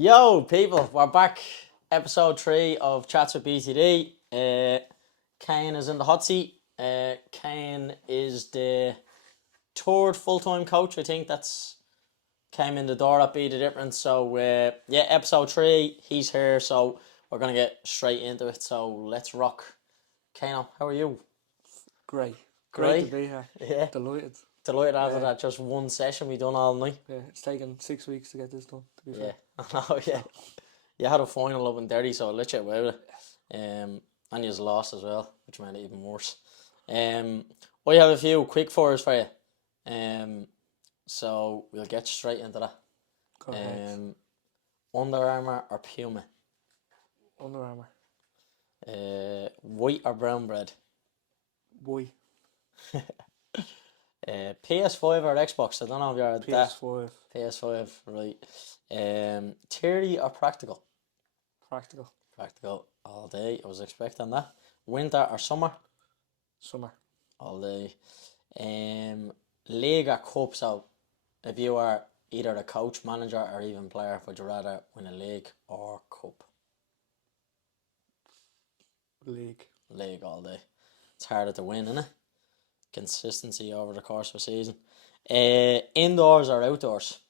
Yo, people, we're back. Episode 3 of Chats with BTD. Cain is in the hot seat. Cain is the third full-time coach, I think, that's came in the door at Be The Difference. So, episode 3, he's here, so we're going to get straight into it. So, let's rock. Cain, how are you? Great Great. to be here. Yeah. Delighted. Delighted after that just one session we done all night. Yeah, it's taken 6 weeks to get this done, to be Yeah, fair. I know, yeah. You had a final up in Derry, so I'll let you away with it. And you lost as well, which made it even worse. I have a few quick fires for you. So we'll get straight into that. Go ahead. Under Armour or Puma? Under Armour. White or brown bread? Boy. PS5 or Xbox? I don't know if you're that. PS5. PS5, right. Theory or practical? Practical. Practical all day. I was expecting that. Winter or summer? Summer. All day. League or cup? So if you are either a coach, manager, or even player, would you rather win a league or cup? League. League all day. It's harder to win, isn't it? Consistency over the course of a season. Indoors or outdoors?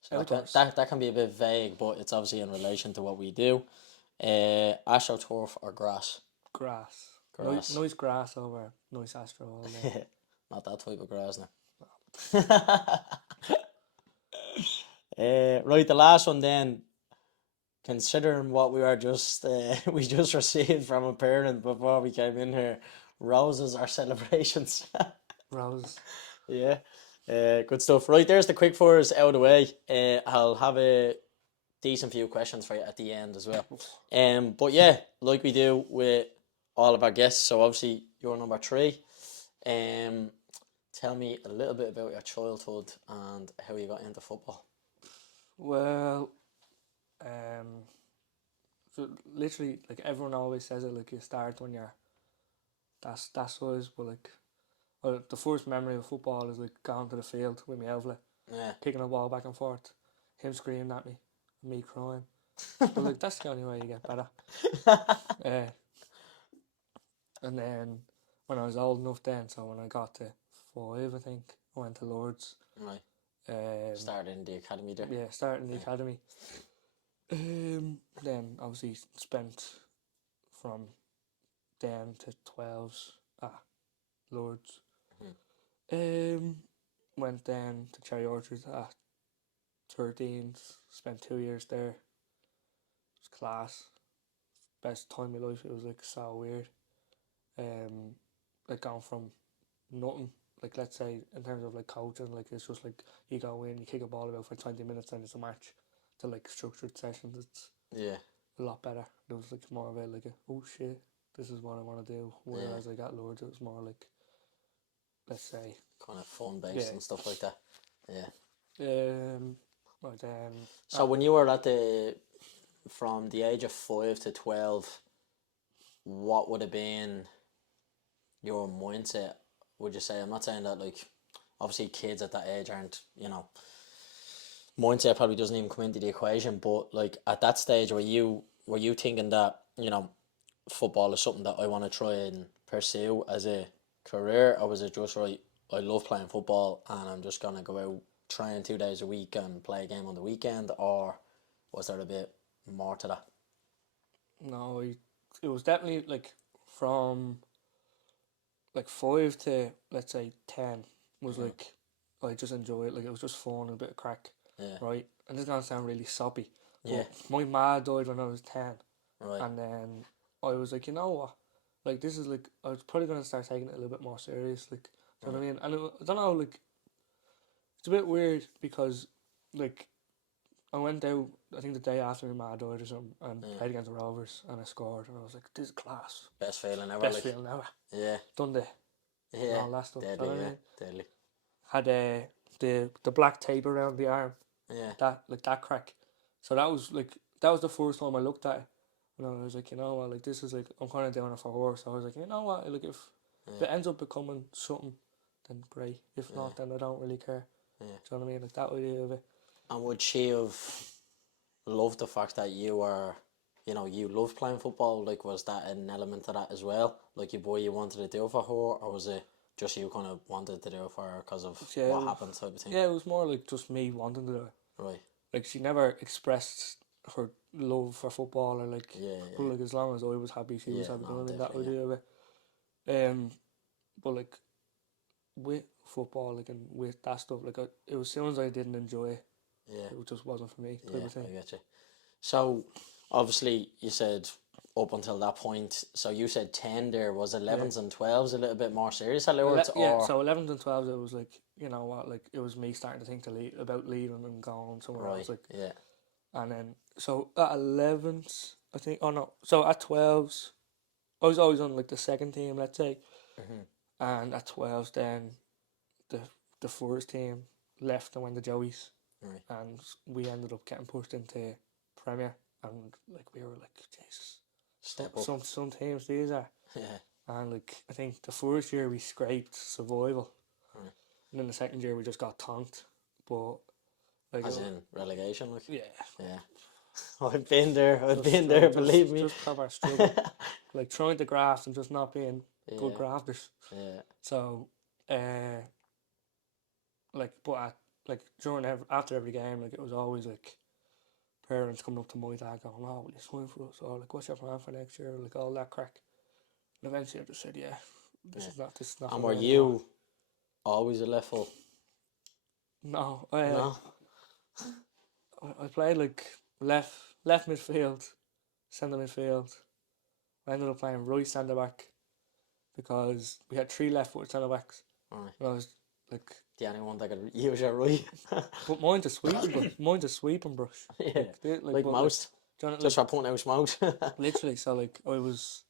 So Outdoors. That can be a bit vague, but it's obviously in relation to what we do. AstroTurf or grass? Grass. Grass. Nice grass over nice Astro all day. Not that type of grass now. Right, the last one then. Considering what we were just we just received from a parent before we came in here, roses or celebrations? Rose. Yeah. Good stuff. Right, there's the quick fires out of the way. I'll have a decent few questions for you at the end as well. But yeah, like we do with all of our guests. So obviously you're number 3. Tell me a little bit about your childhood and how you got into football. Well, so literally, like everyone always says it, like you start when you're that size, but like, well, the first memory of football is like going to the field with my elf, Yeah. kicking a ball back and forth, him screaming at me, and me crying. But like that's the only way you get better. And then when I was old enough, so when I got to 5, I think I went to Lords. Right. Um, Started in the academy there. yeah, starting the academy. Then obviously spent from then to 12s at Lords. Went then to Cherry Orchard at 13s. Spent 2 years there. It was class. Best time of my life. It was like so weird. Like going from nothing, like let's say in terms of like coaching, like it's just like you go in, you kick a ball about for 20 minutes and it's a match, to like structured sessions. It's a lot better. It was like more of a like oh shit, this is what I want to do. Whereas I got Lords, it was more like, let's say, kind of fun based and stuff like that. But then So when you were from the age of 5 to 12, what would have been your mindset? Would you say? I'm not saying that, like, obviously kids at that age aren't, mindset probably doesn't even come into the equation, but like at that stage, were you thinking that, football is something that I want to try and pursue as a career, or was it just right, I love playing football and I'm just gonna go out train 2 days a week and play a game on the weekend, or was there a bit more to that? no, it was definitely like from like 5 to let's say 10 was like I just enjoy it. Like it was just fun and a bit of crack, right? And this is gonna sound really soppy, but my ma died when I was 10, Right. and then I was like, you know what? Like this is like I was probably gonna start taking it a little bit more serious. Like, do you know what I mean? And I don't know, like it's a bit weird because like I went out, I think the day after my ma died or something, and played against the Rovers, and I scored, and I was like, this is class. Best feeling ever. Best feeling ever. Yeah. Done the Yeah. all that stuff. Deadly, You know what I mean? Deadly. Had the black tape around the arm. Yeah. That crack. So that was the first time I looked at it, and I was like, you know what, like this is like I'm kind of doing it for her. So I was like, you know what, like if it ends up becoming something, then great. If not, then I don't really care. Yeah. Do you know what I mean? Like that idea of it. And would she have love the fact that you were, you loved playing football. Like, was that an element to that as well? Like, your boy, you wanted to do it for her, or was it just you kind of wanted to do it for her because of what happened type of thing? Yeah, it was more like just me wanting to do it. Right. Like, she never expressed her love for football, or like, but like as long as I was happy, she was happy. I mean, that idea of it. But like with football, like, and with that stuff, like, it was as soon as I didn't enjoy it, it just wasn't for me, type of thing. I get you. So, obviously, you said up until that point, so you said 10 there, was 11s and 12s a little bit more serious afterwards? So 11s and 12s, it was like, you know what, like, it was me starting to think about leaving and going somewhere else, like, and then, so at 11s, I think, oh no, so at 12s, I was always on, like, the second team, let's say, and at 12s, then, the first team left and went to Joey's, and we ended up getting pushed into Premier, and like we were like, Jesus, step up. Some teams these are. And like, I think the first year we scraped survival, and then the second year we just got tonked. But like, as in relegation, like. Yeah. I've been there. Believe me. Just proper struggle, like trying to graft and just not being good grafters. So, like, but after every game, like, it was always like parents coming up to my dad going, "Oh, will you swim for us?" Or like, "What's your plan for next year?" Like, all that crack. And eventually I just said, "Yeah, this is not." And were you always a left full? No, No. I played like left midfield, centre midfield. I ended up playing right centre back because we had 3 left-footed centre backs. Right. And I was like the only one that could use your right. But mine to sweep and brush. Yeah. Like most. Like, just for putting out smoke. Literally, so like I was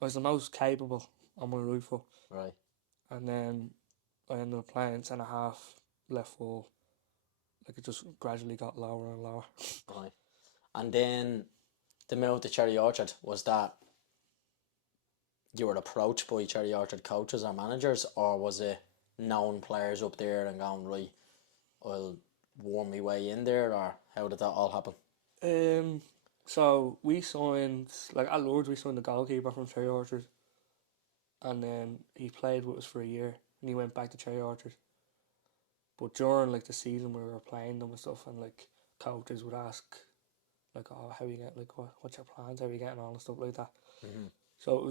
the most capable on my right foot. Right. And then I ended up playing centre half, left full. Like, it just gradually got lower and lower. Right. And then the move to Cherry Orchard, was that you were approached by Cherry Orchard coaches or managers, or was it known players up there and going, right, I'll worm my way in there, or how did that all happen? So we signed, like, at Lords we signed the goalkeeper from Cherry Orchard, and then he played with us for a year and he went back to Cherry Orchard. But during like the season we were playing them and stuff, and like coaches would ask like, "Oh, how you get, like, what's your plans? How are you getting on?" and stuff like that. So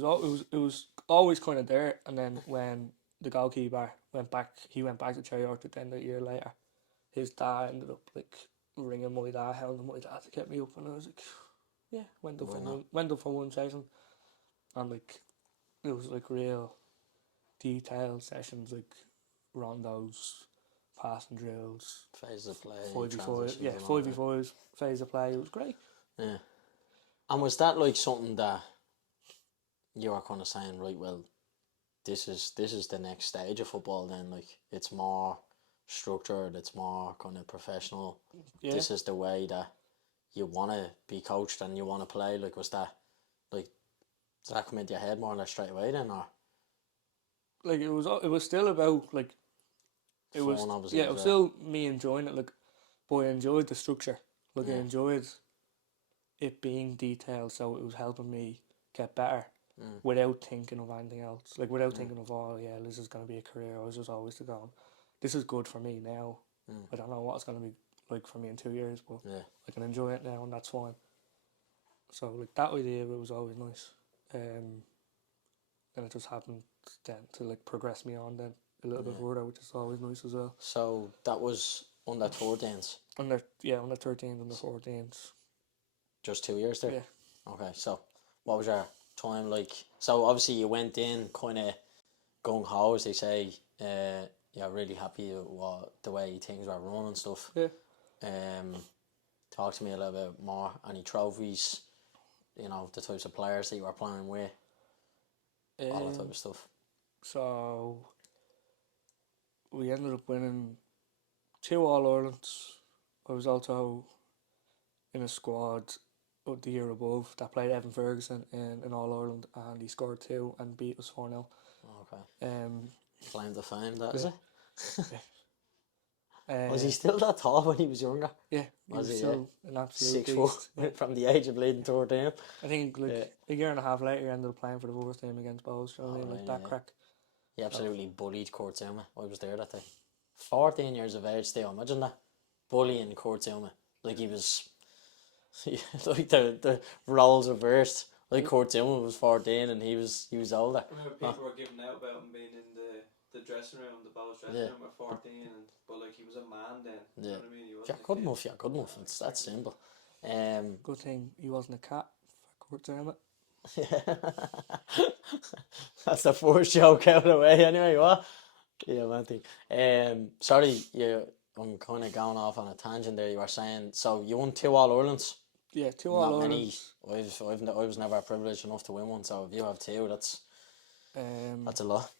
it was always kind of there. And then when the goalkeeper went back to Cherry Orchard. Then a year later, his dad ended up like ringing my dad, hounding my dad to get me up, and I was like, yeah, went up for one session, and like it was like real detailed sessions, like rondos, passing drills, phase of play, 5v5, 5v5s, phase of play. It was great. Yeah. And was that like something that you were kind of saying, right, well, this is the next stage of football then, like, it's more structured, it's more kind of professional, this is the way that you want to be coached and you want to play? Like, was that, like, did that come into your head more or less straight away then, or? Like, it was still about, like, it was, obviously, it was still me enjoying it, like, but I enjoyed the structure, like, I enjoyed it being detailed, so it was helping me get better without thinking of anything else, like, without thinking of, oh yeah, this is going to be a career. I was just always going, this is good for me now. I don't know what it's going to be like for me in 2 years, but I can enjoy it now, and that's fine. So like that idea, it was always nice. And it just happened then to like progress me on then a little bit further, which is always nice as well. So that was under 13s? Under 13s, under 14s. Just 2 years there? Yeah. Okay, so what was your time like? So obviously you went in kind of gung-ho, as they say, you're really happy with the way things were run and stuff. Yeah. Talk to me a little bit more. Any trophies, you know, the types of players that you were playing with, all that type of stuff. So we ended up winning 2 All-Irelands. I was also in a squad of the year above that played Evan Ferguson in All-Ireland, and he scored 2 and beat us 4-0. Okay. Claim to fame, that is it? Was he still that tall when he was younger? Yeah, he was still an absolute 6 beast. foot from the age of bleeding 13. I think like a year and a half later, he ended up playing for the first team against Bows. You know what I mean? Like that crack. He absolutely bullied Kurt Zouma. I was there that day. 14 years of age still. Imagine that. Bullying Kurt Zouma. Like he was... like the roles reversed. Like Kurt Zouma was 14 and he was older. I remember people were giving out about him being in the dressing room, the Bowls dressing room at 14, but like he was a man then. You know what I mean? He wasn't good enough, good enough. It's that simple. Good thing he wasn't a cat for Kurt Zouma. That's the first joke out of the way anyway, what? Yeah, man thing. Sorry, I'm kind of going off on a tangent there. You were saying, so you won 2 All-Irelands? Yeah, 2 All-Irelands. I was never privileged enough to win one, so if you have 2, that's a lot.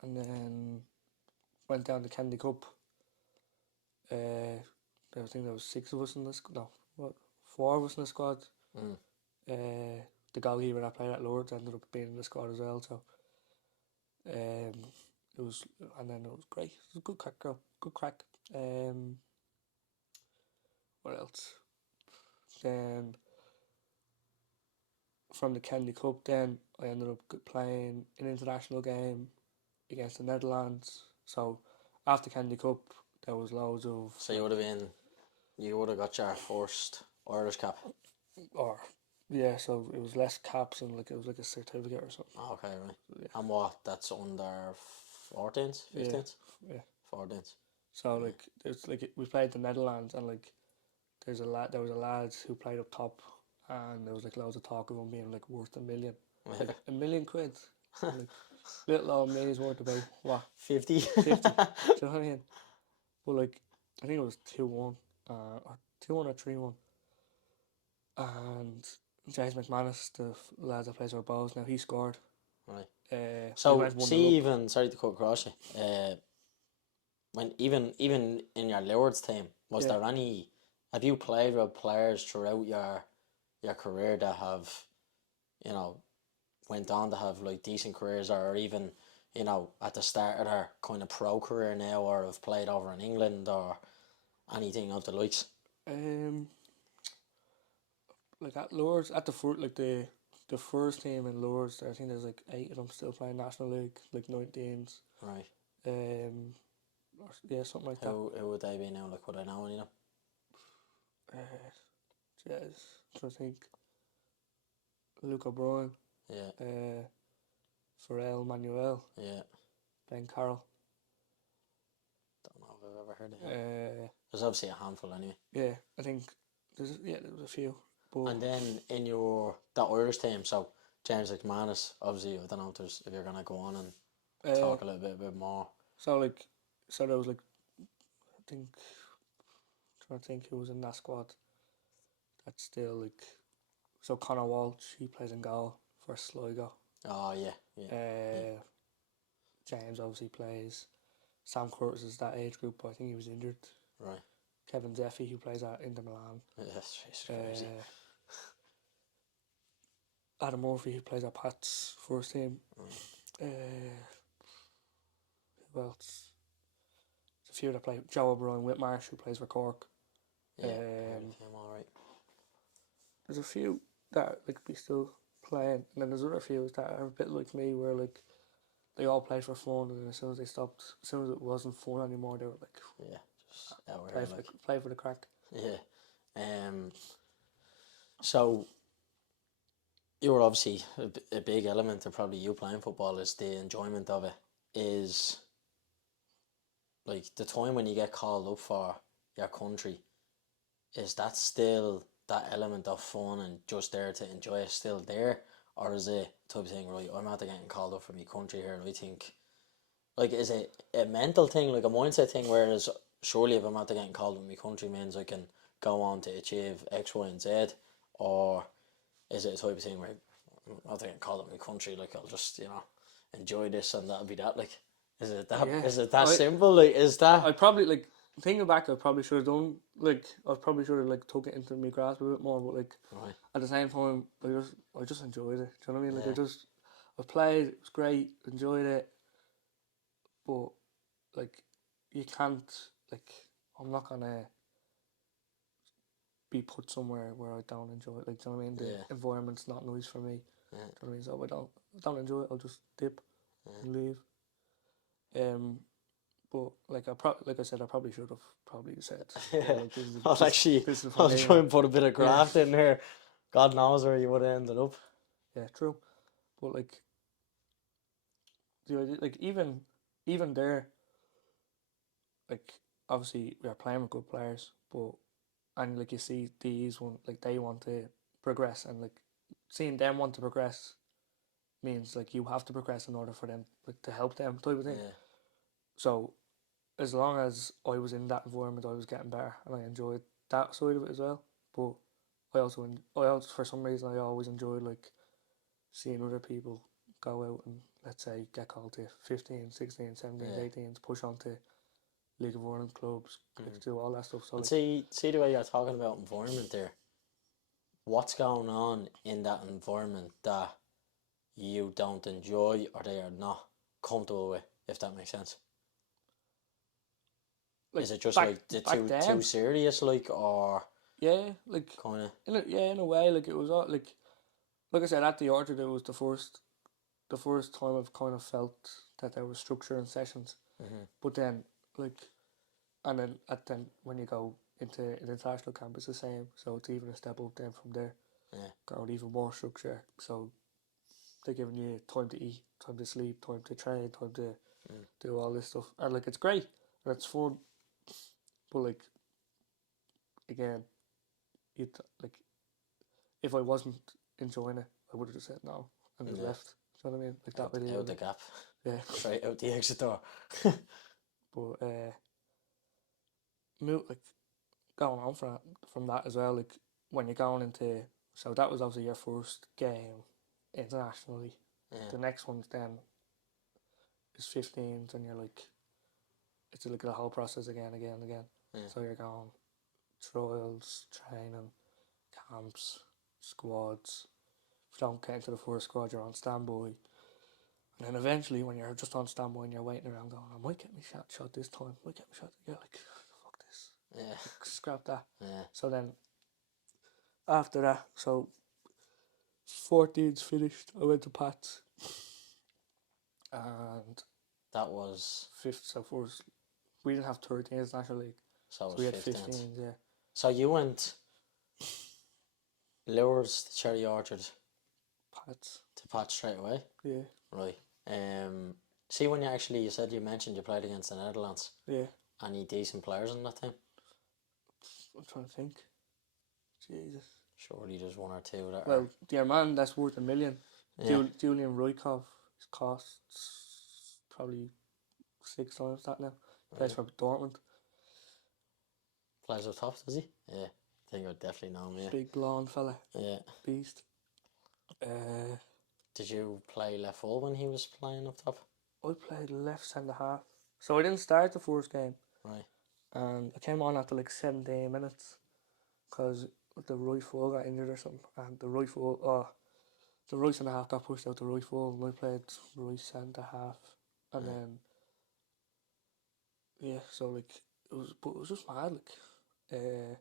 And then went down to Kennedy Cup. I think there was 6 of us in the squad. No, what? 4 of us in the squad. The goalkeeper that played at Lords ended up being in the squad as well. So it was great. It was a good crack, girl. Good crack. What else? Then from the Kennedy Cup, then I ended up playing an international game against the Netherlands. So after Kennedy Cup, there was loads of. So you would have got your first Irish cap. Yeah, so it was less caps and it was like a certificate or something. Okay, right. Yeah. And what? That's under 14s, 15s. Yeah. 14s. So it's we played the Netherlands and there was a lad who played up top and there was loads of talk of him being worth $1 million. £1 million. Little old me's worth about what? 50. 50. Do you know what I mean? But I think it was 2-1 or 2-1 or 3-1. And James McManus, the lad that plays our balls now, he scored. Right. So sorry to cut across you. When even in your Lords team, was there any? Have you played with players throughout your career that have, went on to have decent careers, or even at the start of their kind of pro career now, or have played over in England or anything of the likes? At Lords, at the first team in Lords, I think there's 8 of them still playing National League, 19s. Right. Something like that. Who would they be now? Would I know any of them? I think Luke O'Brien. Yeah. Pharrell Manuel. Yeah. Ben Carroll. Don't know if I've ever heard of him. There's obviously a handful anyway. Yeah, I think there was a few. But and then in that Irish team, so James McManus, obviously, I don't know if you're gonna go on and talk a little bit more. So there was I'm trying to think who was in that squad. That's still so Connor Walsh, he plays in goal for Sligo. Oh yeah. James obviously plays. Sam Curtis is that age group, but I think he was injured. Right. Kevin Zeffy, who plays at Inter Milan. Yes, it's crazy. Adam Murphy, who plays at Pat's first team. Who else? There's a few that play. Joe O'Brien Whitmarsh, who plays for Cork. Yeah, all right. There's a few that be still playing, and then there's other few that are a bit like me, where they all play for fun, and as soon as it wasn't fun anymore, they were play for the crack. Yeah. So you were obviously a big element of probably you playing football is the enjoyment of it. Is the time when you get called up for your country, is that still that element of fun and just there to enjoy it still there, or is it type of thing, right, I'm after getting called up for my country here, and I think is it a mental thing, a mindset thing, whereas surely if I'm after getting called up for my country means I can go on to achieve X, Y and Z, or is it a type of thing where I'm after getting called up for my country, I'll just enjoy this and that'll be that, is it that is it that simple, is that I probably thinking back, I probably should have done I probably should have took it into my grasp a bit more, but right. At the same time I just enjoyed it. Do you know what I mean? I played, it was great, enjoyed it, but you can't I'm not gonna be put somewhere where I don't enjoy it. Like, do you know what I mean? The environment's not nice for me. Yeah. Do you know what I mean? So if I don't enjoy it, I'll just dip and leave. But like I said, I probably should have said, yeah, like this is I'll actually, this is for I'll me, try or- and put a bit of graft in here. God knows where you would have ended up. Yeah, true. But like the idea, like even there, like obviously we are playing with good players, but and like you see these one like they want to progress, and like seeing them want to progress means like you have to progress in order for them, like, to help them type of thing. Yeah. So as long as I was in that environment, I was getting better, and I enjoyed that side of it as well. But I also for some reason I always enjoyed like seeing other people go out and, let's say, get called to 15, 16, 17, 18, to push on to League of Ireland clubs, do all that stuff. So And like, see the way you're talking about environment there. What's going on in that environment that you don't enjoy or they are not comfortable with, if that makes sense? Is it just like too serious, like, or yeah, like kind of in a way, like it was all like I said, at the Orchard, it was the first time I've kind of felt that there was structure in sessions. But then and then when you go into an international camp, it's the same. So it's even a step up then from there. Yeah. Got even more structure. So they're giving you time to eat, time to sleep, time to train, time to do all this stuff, and like it's great and it's fun. But like again, like if I wasn't enjoying it, I would have just said no and just left. Do you know what I mean? Like that really out the gap. Yeah. Straight out the exit door. But like going on from that as well, like when you're going into, so that was obviously your first game internationally. Yeah. The next one's then is 15s, and you're like, it's like the whole process again. Yeah. So you're going trials, training, camps, squads. If you don't get into the first squad, you're on standby. And then eventually, when you're just on standby and you're waiting around going, I might get me shot this time, you're like, fuck this. Yeah. Like, scrap that. Yeah. So then, after that, so 14's finished, I went to Pats. And that was fifth, so first, we didn't have 13s National League. So we had 15s. 15s, yeah. So you went Lures to Cherry Orchard Pats. to Pat straight away? Yeah. Right. See, when you said you mentioned you played against the Netherlands. Yeah. Any decent players in that team? I'm trying to think. Jesus. Surely there's one or two that Well, the man that's worth $1 million. Yeah. Julian Roykov costs probably 6 times that now. Plays for Dortmund. Plays up top, does he? Yeah. I think I would definitely know him, yeah. Big blonde fella. Yeah. Beast. Did you play left full when he was playing up top? I played left centre half. So I didn't start the first game. Right. And I came on after like 17 minutes because the right full got injured or something. And the right centre half got pushed out the right full, and I played right centre half. And then, yeah, so like, it was just mad, like,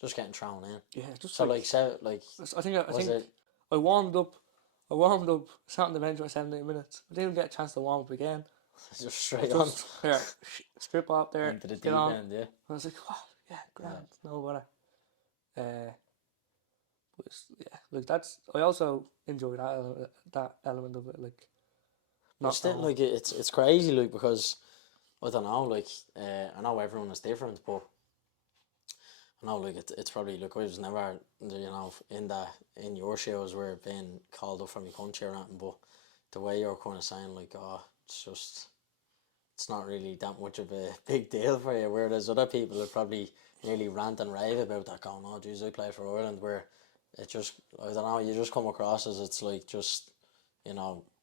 just getting thrown in. yeah, just so like, I think I warmed up, sat on the bench for 17 minutes. I didn't get a chance to warm up again. Just straight on. Here, strip off there, into the get deep on. end, yeah. I was like, what? Yeah, grand, no bother. But yeah, like I also enjoy that element of it, like. But still, like it's crazy, like, because I don't know, like I know everyone is different, but I know, like, it's probably, like, I was never, in your shows where being called up from your country or anything, but the way you're kind of saying, like, it's not really that much of a big deal for you, whereas other people would probably nearly rant and rave about that, going, oh, geez, I play for Ireland, where it just, I don't know, you just come across as it's like just,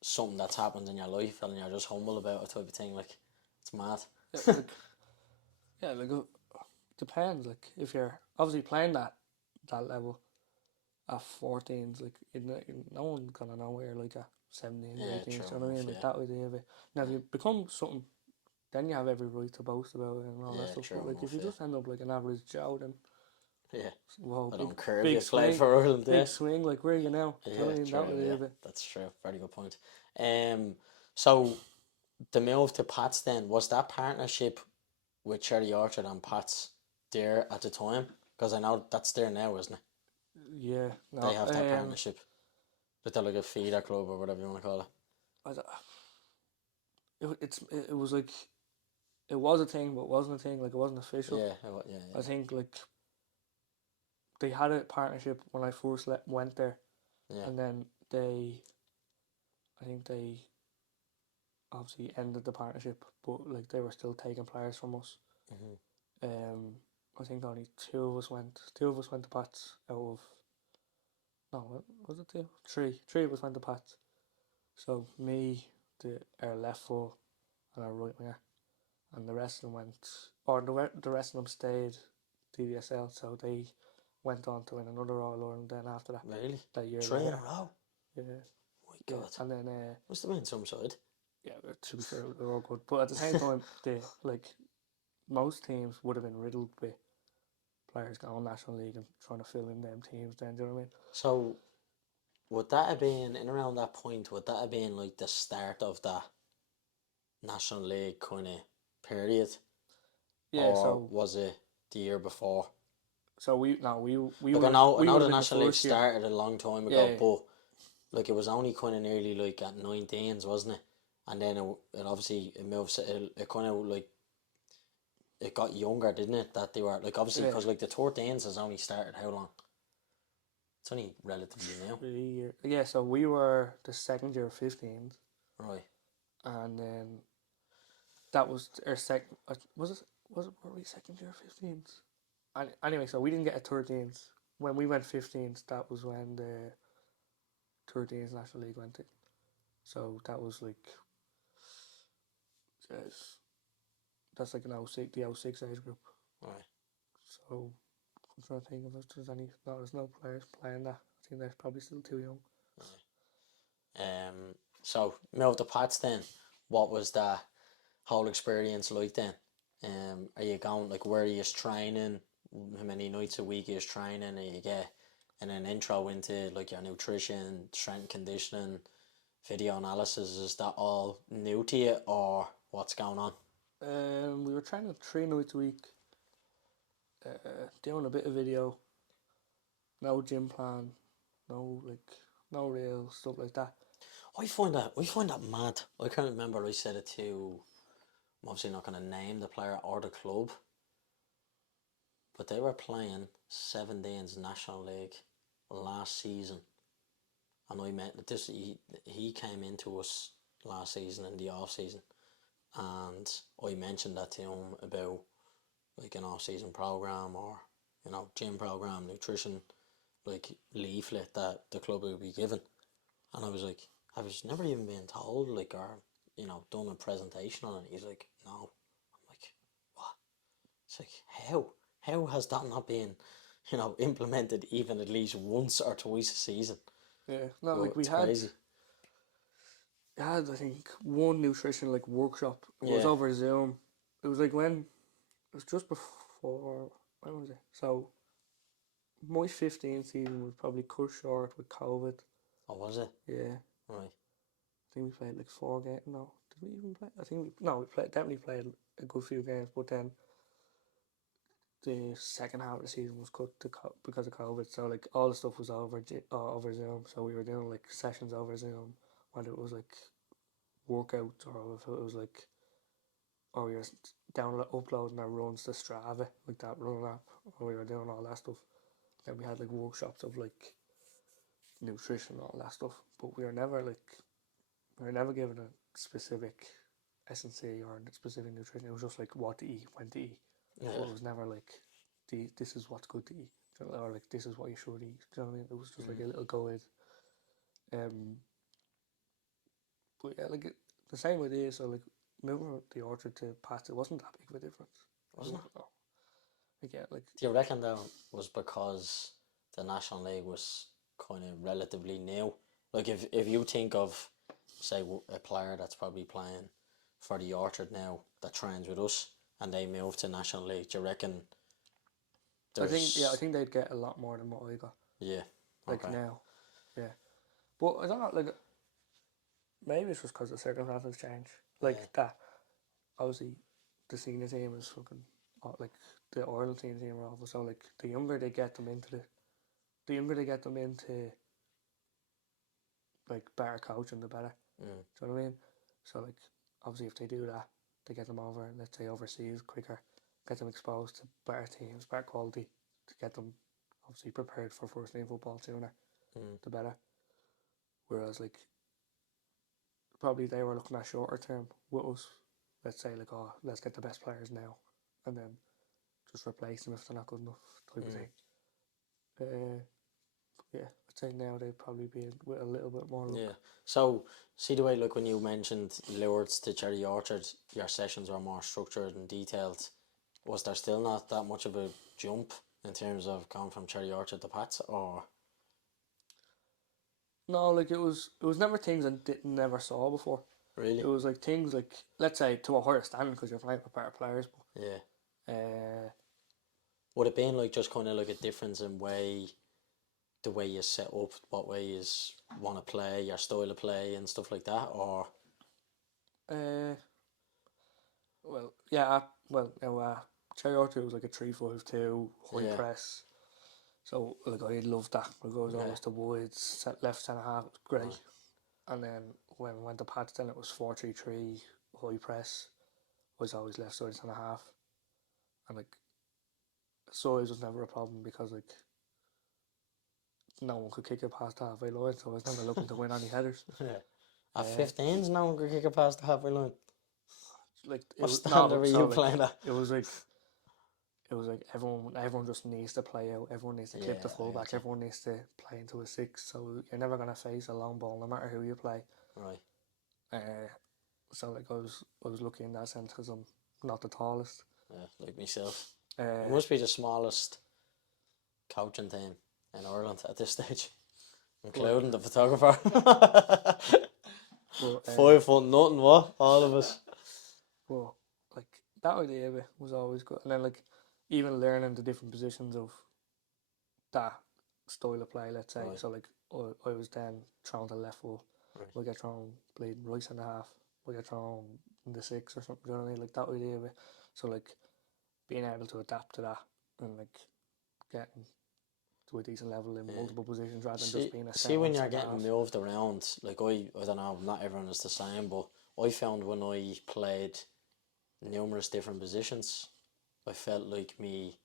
something that's happened in your life and you're just humble about it type of thing, like, it's mad. Like depends, like, if you're obviously playing that level at 14s, like, no one's gonna know where, like, at 17s, 18s, you know what I mean? Like, that idea of it. Now, if you become something then you have every right to boast about it and all that stuff. But like, if you just end up like an average Joe, then I don't care if you play for Ireland. Big swing, like where are you now? That's true. Very good point. So the move to Pats then, was that partnership with Cherry Orchard and Pats there at the time? Because I know that's there now, isn't it? Yeah, no, they have that partnership. But they're like a feeder club or whatever you want to call it. It was like, it was a thing, but it wasn't a thing. Like, it wasn't official. Yeah. I think like they had a partnership when I first went there, and then I think they obviously ended the partnership, but like they were still taking players from us. I think only two of us went to Pats out of, no, was it two? Three of us went to Pats. So me, our left foot, and our right winger, and the rest of them went, or the rest of them stayed DVSL, so they went on to win another All Ireland then after that. Really? That year. 3 in a row? Yeah. My God. Yeah. And then must have been some side. Yeah, to be fair, they're all good. But at the same time, most teams would have been riddled with players going National League and trying to fill in them teams then, do you know what I mean? So would that have been, in around that point, would that have been like the start of that National League kind of period? Yeah, or so was it the year before? So we like were, I know the in National League started a long time ago, Yeah. but like it was only kind of nearly like at 19s, wasn't it? And then it obviously it moves, it kind of like, it got younger, didn't it? That they were like, obviously, because like the 13s has only started how long? It's only relatively new. 3 years. Yeah, so we were the second year of 15s, Right. and then that was our second. Were we second year of 15s? And anyway, so we didn't get a 13s. When we went 15s, that was when the 13s National League went in. So that was like, that's like the 06 age group. Right. So I'm trying to think if there's any. No, there's no players playing that. I think they're probably still too young. Right. So move to Pats then. What was that whole experience like then? Are you going, like, where are you training? How many nights a week are you training? Are you get an intro into like your nutrition, strength and conditioning, video analysis? Is that all new to you, or what's going on? We were training 3 nights a week. Doing a bit of video. No gym plan. No real stuff like that. I find that mad. I can't remember. I said it to. I'm obviously not going to name the player or the club, but they were playing 7 days National League last season, and I met this. He came into us last season in the off season, and I mentioned that to him about like an off season program, or gym program, nutrition, like leaflet that the club would be given, and I was like, I was never even being told, like, or done a presentation on it. He's like, no. I'm like, what? It's like, how has that not been implemented even at least once or twice a season? Yeah, no, But like we crazy. had I think one nutrition like workshop. It was over Zoom. It was like it was just before, when was it? So my 15 season was probably cut short with COVID. Oh, was it? Yeah. Right. I think we played like 4 games. No, did we even play? I think we definitely played a good few games, but then the second half of the season was cut because of COVID. So like all the stuff was over Zoom. So we were doing like sessions over Zoom, whether it was like workouts or if it was like, or we were uploading our runs to Strava, like that run app, or we were doing all that stuff. Then we had like workshops of like nutrition and all that stuff, but we were never given a specific S&C or specific nutrition. It was just like what to eat, when to eat. Yeah. But it was never like this is what's good to eat, or like this is what you should eat. Do you know what I mean? It was just like a little guide. But yeah, like the same idea. So like moving the Orchard to Pats, it wasn't that big of a difference. Wasn't it? No. Like, do you reckon that was because the National League was kind of relatively new? Like if you think of, say, a player that's probably playing for the Orchard now, that trains with us and they move to National League, do you reckon I think they'd get a lot more than what I got. Yeah. Like Okay. now. Yeah. But I don't know, like, maybe it's just because the circumstances change. Like that, obviously, the senior team is fucking, like, the Ireland team are awful. So, like, the younger they get them into like, better coaching, the better. Do you know what I mean? So, like, obviously, if they do that, they get them over, let's say, overseas quicker, get them exposed to better teams, better quality, to get them, obviously, prepared for first team football sooner, the better. Whereas, like, probably they were looking at shorter term with us. Let's say, like, oh, let's get the best players now, and then just replace them if they're not good enough, type of thing. Yeah, I'd say now they'd probably be with a little bit more luck. Yeah. So, see the way, like, when you mentioned Lourdes to Cherry Orchard, your sessions were more structured and detailed. Was there still not that much of a jump in terms of going from Cherry Orchard to Pats, or? No, like, it was never things I never saw before. Really? It was like things like, let's say, to a higher standard because you're playing with better players. But, Yeah. Would it been like just kind of like a difference in the way you set up, what way you want to play, your style of play and stuff like that, or? Cherry Orchard was like a 3-5-2 high press. So, like, I loved that. Like, I was always the wides, left centre half, it was great. Right. And then when we went to Pats, then it was 4-3-3 high press. I was always left side centre half. And, like, size was never a problem because, like, no one could kick it past the halfway line, so I was never looking to win any headers. At 15s, no one could kick it past the halfway line. Like, what standard were you playing at? It was like everyone just needs to play out. Everyone needs to clip the fullback. Everyone needs to play into a 6. So you're never gonna face a long ball, no matter who you play. Right. So, like, I was lucky in that sense because I'm not the tallest. Yeah, like myself. It must be the smallest coaching team in Ireland at this stage, including the photographer. 5 foot nothing, what? All of us. Well, like, that idea of it was always good, and then, like, even learning the different positions of that style of play, let's say. Right. So, like, I was then thrown to left foot. Right. We get thrown bleeding right centre half. We get thrown in the 6 or something. You know what I mean? Like, that idea of it. So, like, being able to adapt to that and, like, getting to a decent level in multiple positions rather than just being a see when you're getting moved around, like, I don't know, not everyone is the same, but I found when I played numerous different positions, I felt like nearly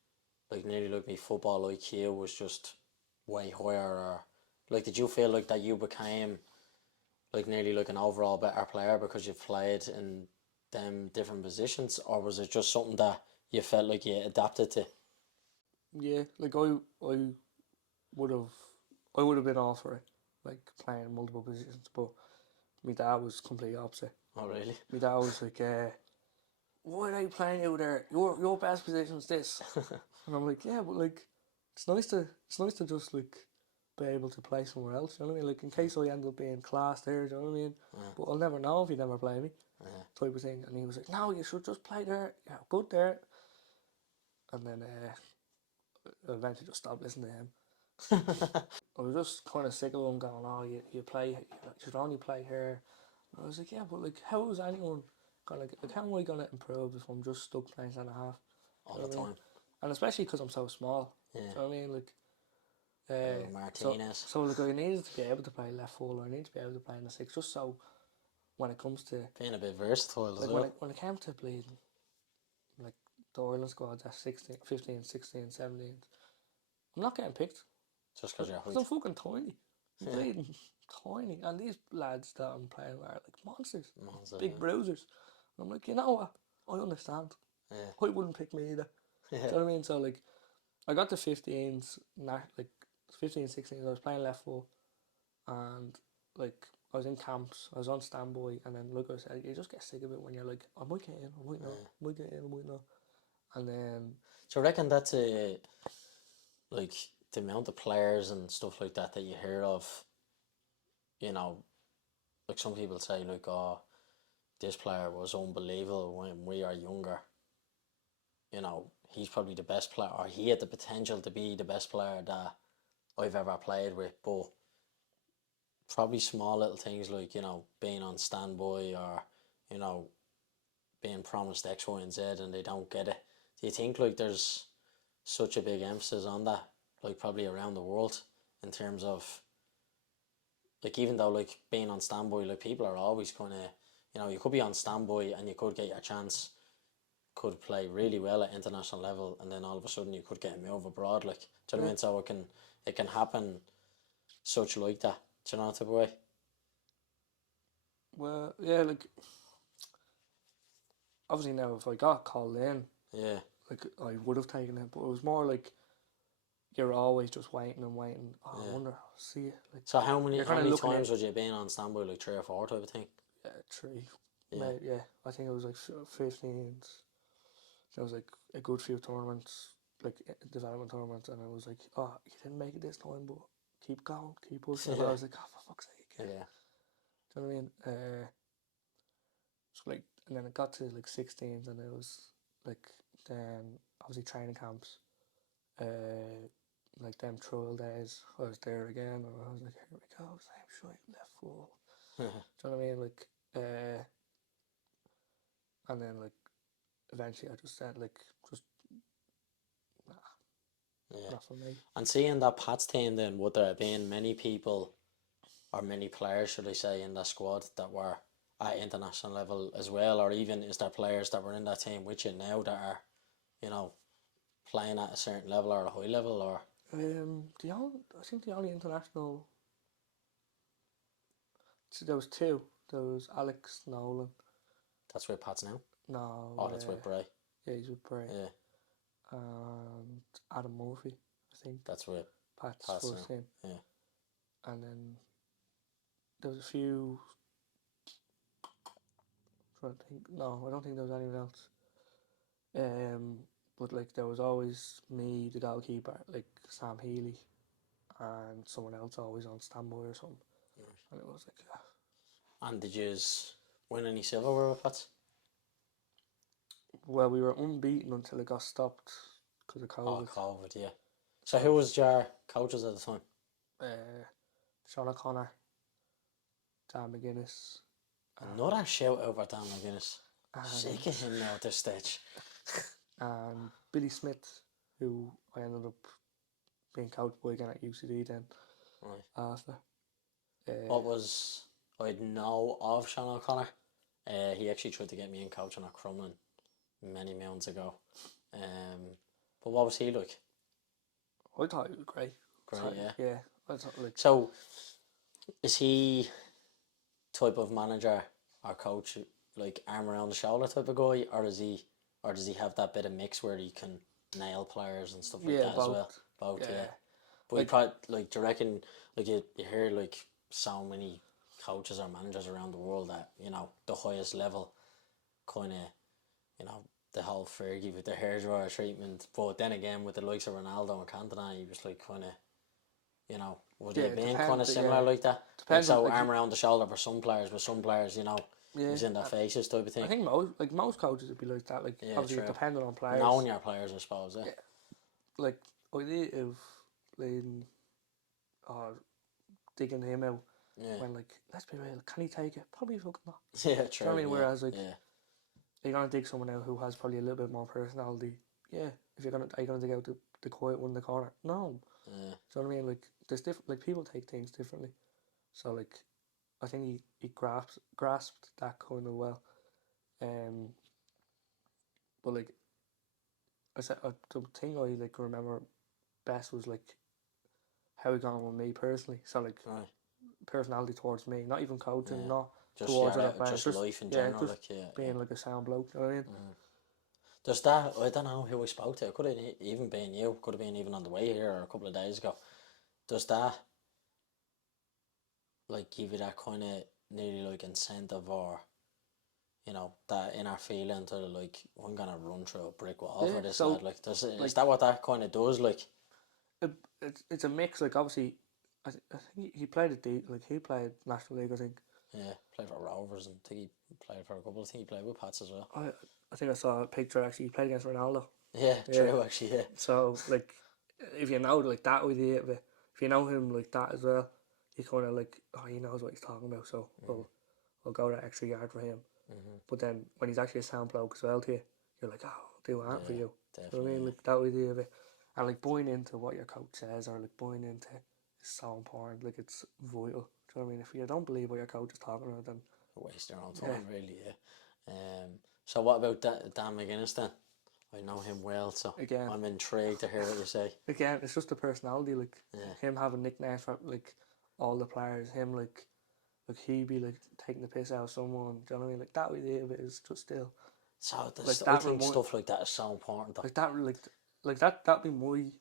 like me football IQ was just way higher. Or, like, did you feel like that you became like nearly like an overall better player because you played in them different positions, or was it just something that you felt like you adapted to? Yeah, like, I would have been all for it, like, playing multiple positions, but my dad was completely opposite. Oh, really? My dad was like, why are you playing you there? Your best position is this. And I'm like, yeah, but, like, it's nice to just, like, be able to play somewhere else. You know what I mean? Like, in case I end up being class there, do you know what I mean? But I'll never know if you never play me, type of thing. And he was like, no, you should just play there. Yeah, good there. And then I eventually just stopped listening to him. I was just kind of sick of him going, oh, you should only play here. And I was like, yeah, but, like, how is anyone gonna, like, how am I gonna improve if I'm just stuck playing centre half all the time? And especially because I'm so small. Yeah. Do you know what I mean? Like, Martinez. So, like, I needed to be able to play left full, or I need to be able to play in the 6, just so when it comes to being a bit versatile as like, well. when it came to bleeding, like, the Ireland squads at 16, 15, 16, 17, I'm not getting picked. Just because you're height. I'm fucking tiny. I'm bleeding tiny. And these lads that I'm playing with are like monsters. Big bruisers. And I'm like, you know what? I understand. I wouldn't pick me either. Do you know what I mean? So, like, I got to 15s, like 15, 16s, I was playing left full, and, like, I was in camps, I was on standby, and then, like I said, you just get sick of it when you're like, I might get in, I might not, I might get in, I might not. And then... Do you reckon that's like, the amount of players and stuff like that you hear of, you know, like, some people say, like, oh, this player was unbelievable when we are younger. You know, he's probably the best player, or he had the potential to be the best player that I've ever played with. But probably small little things like, you know, being on standby, or, you know, being promised X, Y, and Z and they don't get it. Do you think like there's such a big emphasis on that, like probably around the world, in terms of like, even though like being on standby, like people are always kind of, you know, you could be on standby and you could get your chance, could play really well at international level, and then all of a sudden you could get a move abroad, like, do you know what I mean? So it can happen such like that, do you know, type of way. Well, yeah, like obviously now if I got called in, Yeah, like I would have taken it, but it was more like you're always just waiting and waiting. Oh, I yeah. wonder, I'll see it. Like, So how many you're kinda looking times in- would you have been on standby, like 3 or 4 type of thing? 3. Yeah. Yeah, I think it was like 15. There was like a good few tournaments, like development tournaments, and I was like, oh, you didn't make it this time, but keep going, keep pushing. And I was like, oh, for fuck's sake. Yeah. Do you know what I mean? So like, and then it got to like 16s, and it was like, then obviously training camps, like them trial days, I was there again, and I was like, here we go, same shit, left full. Do you know what I mean? Like, and then like, eventually I just said like, just Yeah. not for me. And seeing that Pats team, then would there have been many people, or many players, should I say, in that squad that were at international level as well, or even is there players that were in that team with you now that are, you know, playing at a certain level or a high level, or? I think the only international. So there was 2. There was Alex Nolan. That's with Pats now. No. Oh, that's with Bray. Yeah, he's with Bray. Yeah, And Adam Murphy, I think. that's with Pat's Pats first now. team. Yeah. And then there was a few. Trying to think. No, I don't think there was anyone else. But like there was always me, the goalkeeper, like Sam Healy, and someone else always on standby or something. And it was like, And did you win any silverware with Pats? well, we were unbeaten until it got stopped because of Oh, COVID. COVID, yeah. So who was your coaches at the time? Sean O'Connor, Dan McGuinness, Another shout out for Dan McGuinness. and, Sick of him now at this stage. and Billy Smith, who I ended up being coached by again at UCD then. Right. After. What was, I'd know of Sean O'Connor. He actually tried to get me in coaching at Crumlin many moons ago. But what was he like? I thought he was great. Great, yeah. Yeah, I thought like. So, is he type of manager or coach, like arm around the shoulder type of guy, or does he have that bit of mix where he can nail players and stuff like that both. as well? Both, yeah. But Like- you probably, like, do you reckon, like, you hear like so many coaches or managers around the world that, you know, the highest level kind of, you know, the whole Fergie with the hairdryer treatment, but then again with the likes of Ronaldo and Cantona, he was like kind of, you know, would he Yeah, have it been depends, kind of similar yeah. like that? Depends Like, on, so like, arm around the shoulder for some players, but some players, you know, Yeah, he's in their faces type of thing. I think most coaches would be like that. Like Yeah, obviously true. depending on players. Knowing your players, I suppose, yeah. Like idea of playing or digging him out Yeah, when like, let's be real, can he take it? Probably fucking not. yeah, true. I mean, yeah, whereas, like, yeah, You're gonna dig someone out who has probably a little bit more personality. Yeah. If are you gonna dig out the quiet one in the corner? No. yeah, Do you know what I mean? Like there's different, like people take things differently. So like I think he grasped that kind of well. But like I said, the thing I like remember best was like how he got on with me personally. So like right. personality towards me, not even coaching, Yeah. not Just, towards yeah, other players, just life in general, just like, yeah. being like a sound bloke. You know what I mean? Does that, I don't know who we spoke to, it could have even been you, could have been even on the way here or a couple of days ago. Does that, like, give you that kind of nearly like incentive, or, you know, that inner feeling to, like, I'm gonna run through a brick wall Yeah, for this so, lad? Like, is like- that what that kind of does? Like, It's a mix. Like obviously, I think he played he played National League. I think Yeah, played for Rovers and I think he played for a couple. I think he played with Pats as well. I think I saw a picture actually. He played against Ronaldo. Yeah, true actually. Yeah. So like, if you know like that idea of it, if you know him like that as well, you kind of like, oh, he knows what he's talking about. So we'll go that extra yard for him. But then when he's actually a sound bloke as well to you, you're like, oh, I'll do that for you. Definitely. You know what I mean? Like that idea of it, and like buying into what your coach says, or like buying into is so important. Like it's vital. Do you know what I mean? If you don't believe what your coach is talking about, then waste your own time, really. Yeah. So what about Dan McGuinness then? I know him well, so again, I'm intrigued to hear what you say. Again, it's just the personality. Like him having nicknames for like all the players. Him like he be like taking the piss out of someone. Do you know what I mean? Like that idea of it is just still. So like I think stuff like that is so important. Though. Like that'd be my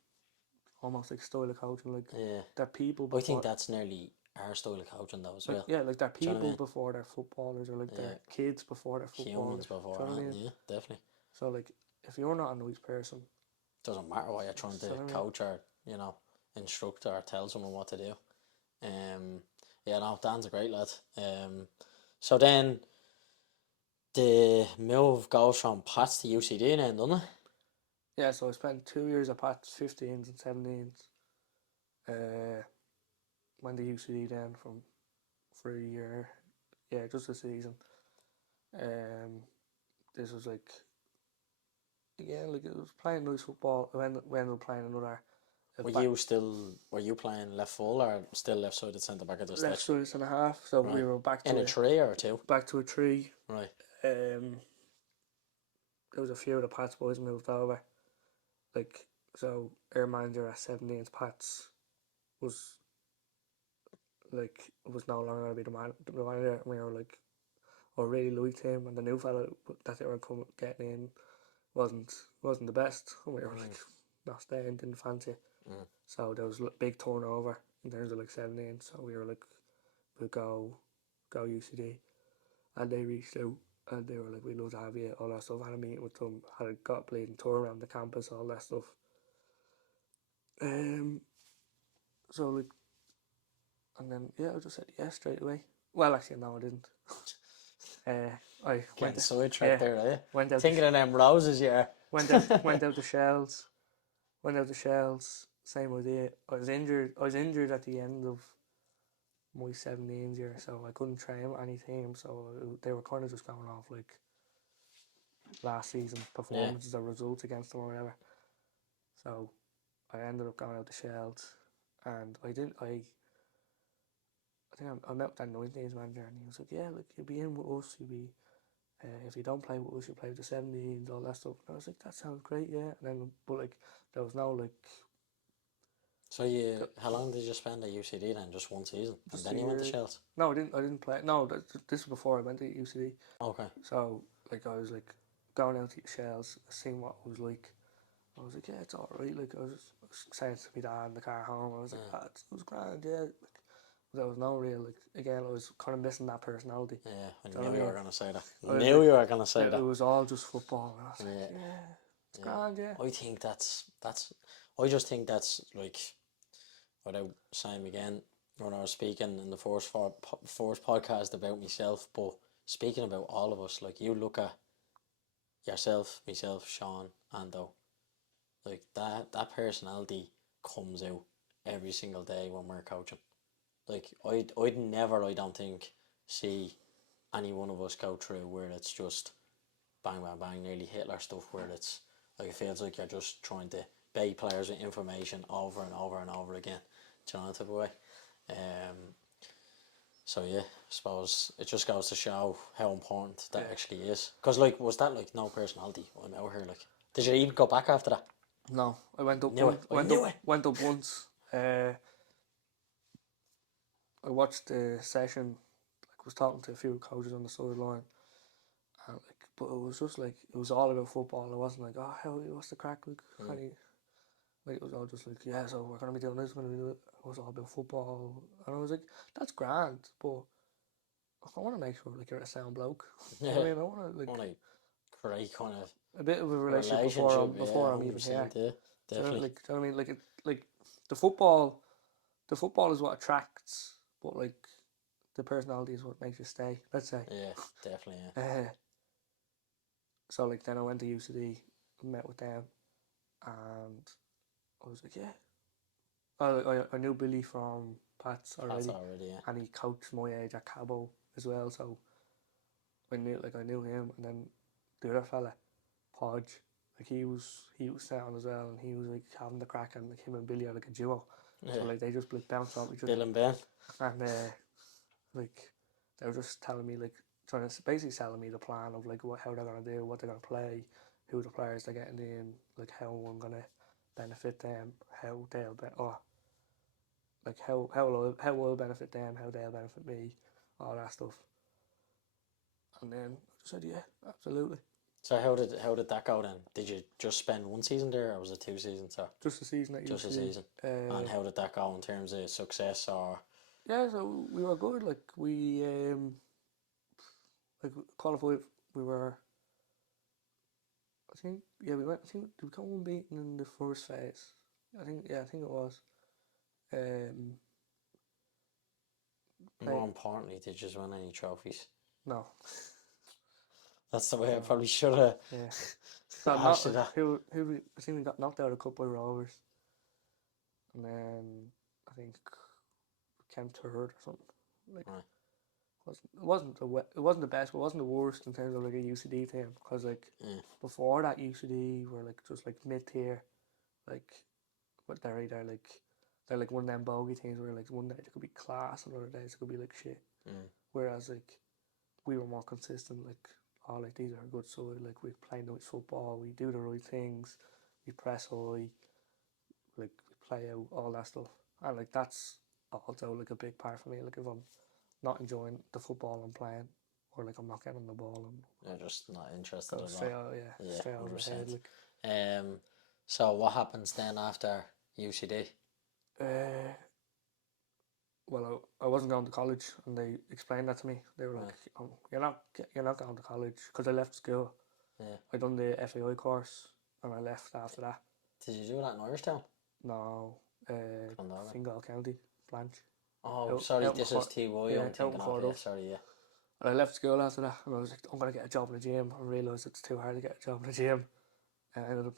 almost like style of coaching. Like they're people. I think that's nearly our style of coaching though as well. Yeah, like they're people before they're footballers, or like they're kids before they're footballers. Humans before that, I mean? Yeah, definitely. So like, if you're not a nice person, doesn't matter what you're trying to coach or instruct or tell someone what to do. Yeah, no, Dan's a great lad. So then the move goes from Pats to UCD then, doesn't it? Yeah, so I spent 2 years at Pats, 15s and 17s. Went to UCD then for a year. Yeah, just a season. This was like, again, like it was playing nice football. I went up playing another. Were you playing left full or still left sided centre back at the left stage? side centre half, so we were back to in a 3 or a 2? Back to a 3. Right. There was a few of the Pats boys moved over. Like, so our manager at 17's Pats was no longer going to be the manager, and we were like, I really liked him, and the new fella that they were getting in wasn't the best, and we were like, not staying, didn't fancy it. So there was big turnover in terms of like 17, so we were like, we'll go UCD, and they reached out and they were like, we'd love to have you, all that stuff. I had a meeting with them, got a bleeding tour around the campus, all that stuff. So like, and then I just said yes straight away. Well, actually no, I didn't. I went sidetracked there, eh? Went out thinking of them roses, yeah. Went out the shells. Same idea. I was injured at the end of my 17s year, so I couldn't train with any team. So they were kind of just going off like last season's performances or results against them or whatever. So I ended up going out the shells, and I think I met with that 19s manager, and he was like, yeah, like you'll be in with us, you'll be. If you don't play with us, you play with the 17s, all that stuff. And I was like, that sounds great, yeah. And then, but like, there was no like. So how long did you spend at UCD then? Just one season, and then you went to Shells? No, I didn't play. No, this was before I went to UCD. Okay. So like, I was like going out to Shells, seeing what it was like. I was like, yeah, it's alright. Like I was saying to my dad in the car home, I was like, it was grand, yeah. Like, there was no real, like, again, I was kind of missing that personality. Yeah, I knew you were going to say that. You were going to say that. It was all just football. And I was like, it's grand, yeah. I think I just think that's, like, without saying again, when I was speaking in the first podcast about myself, but speaking about all of us, like, you look at yourself, myself, Sean, Ando, like, that personality comes out every single day when we're coaching. Like, I'd never, I don't think, see any one of us go through where it's just bang, bang, bang, nearly Hitler stuff, where it's, like, it feels like you're just trying to bait players with information over and over and over again. Do you know that type of way? So, yeah, I suppose it just goes to show how important that actually is. Because, like, was that, like, no personality? I'm out here, like, did you even go back after that? No, I went up once. I watched the session, like, was talking to a few coaches on the sideline, and like, but it was just like, it was all about football. It wasn't like, oh, what's the crack, like, like, it was all just like, yeah, so we're gonna be doing this, we're gonna do it. It was all about football, and I was like, that's grand, but I want to make sure like you're a sound bloke. Yeah. I mean, I want to create kind of a bit of a relationship before I'm even here. Yeah, definitely. So, like, I mean, like the football is what attracts, but like the personality is what makes you stay, let's say. Yeah, definitely, yeah. So, like, then I went to UCD, met with them, and I was like, yeah. I knew Billy from Pat's already, Yeah. and he coached my age at Cabo as well, so I knew him, and then the other fella, Podge, like he was sound as well, and he was like having the crack, and like him and Billy are like a duo, so like they just like bounce off each other. Bill and Ben. And like they were just telling me, like trying to basically selling me the plan of like how they're gonna do, what they're gonna play, who the players they're getting in, like how I'm gonna benefit them, how they'll like how will benefit them, how they'll benefit me, all that stuff. And then I just said, yeah, absolutely. So how did that go then? Did you just spend one season there, or was it 2 seasons? Or just a season at just UC. a season. And how did that go in terms of success? Or yeah, so we were good. Like we like qualified. We were. I think we went. I think did we go unbeaten in the first phase? I think it was. More importantly, did you just win any trophies? No. That's the way I probably should have. Yeah. Asked you that. I think we got knocked out a couple of Rovers, and then I think we came third or something. Like, right. It wasn't the best, but it wasn't the worst in terms of like a UCD team, because like before that UCD were like just like mid tier, like, but they're either like they're like one of them bogey teams where like one day it could be class and other days it could be like shit. Whereas like we were more consistent, like like these are a good side, like we play nice football, we do the right things, we press high, like we play out all that stuff, and like that's also like a big part for me. Like if I'm not enjoying the football I'm playing, or like I'm not getting the ball, and you're just not interested at all. Straight out of my head. Like. So what happens then after UCD? Well, I wasn't going to college, and they explained that to me. They were like, "You're not going to college," because I left school. Yeah. I done the FAI course, and I left after that. Did you do that in Irishtown? No, Fingal County, Blanche. Oh, sorry, this is TY. I'm thinking of it. Sorry, yeah. And I left school after that, and I was like, I'm gonna get a job in the gym. I realised it's too hard to get a job in the gym. And I ended up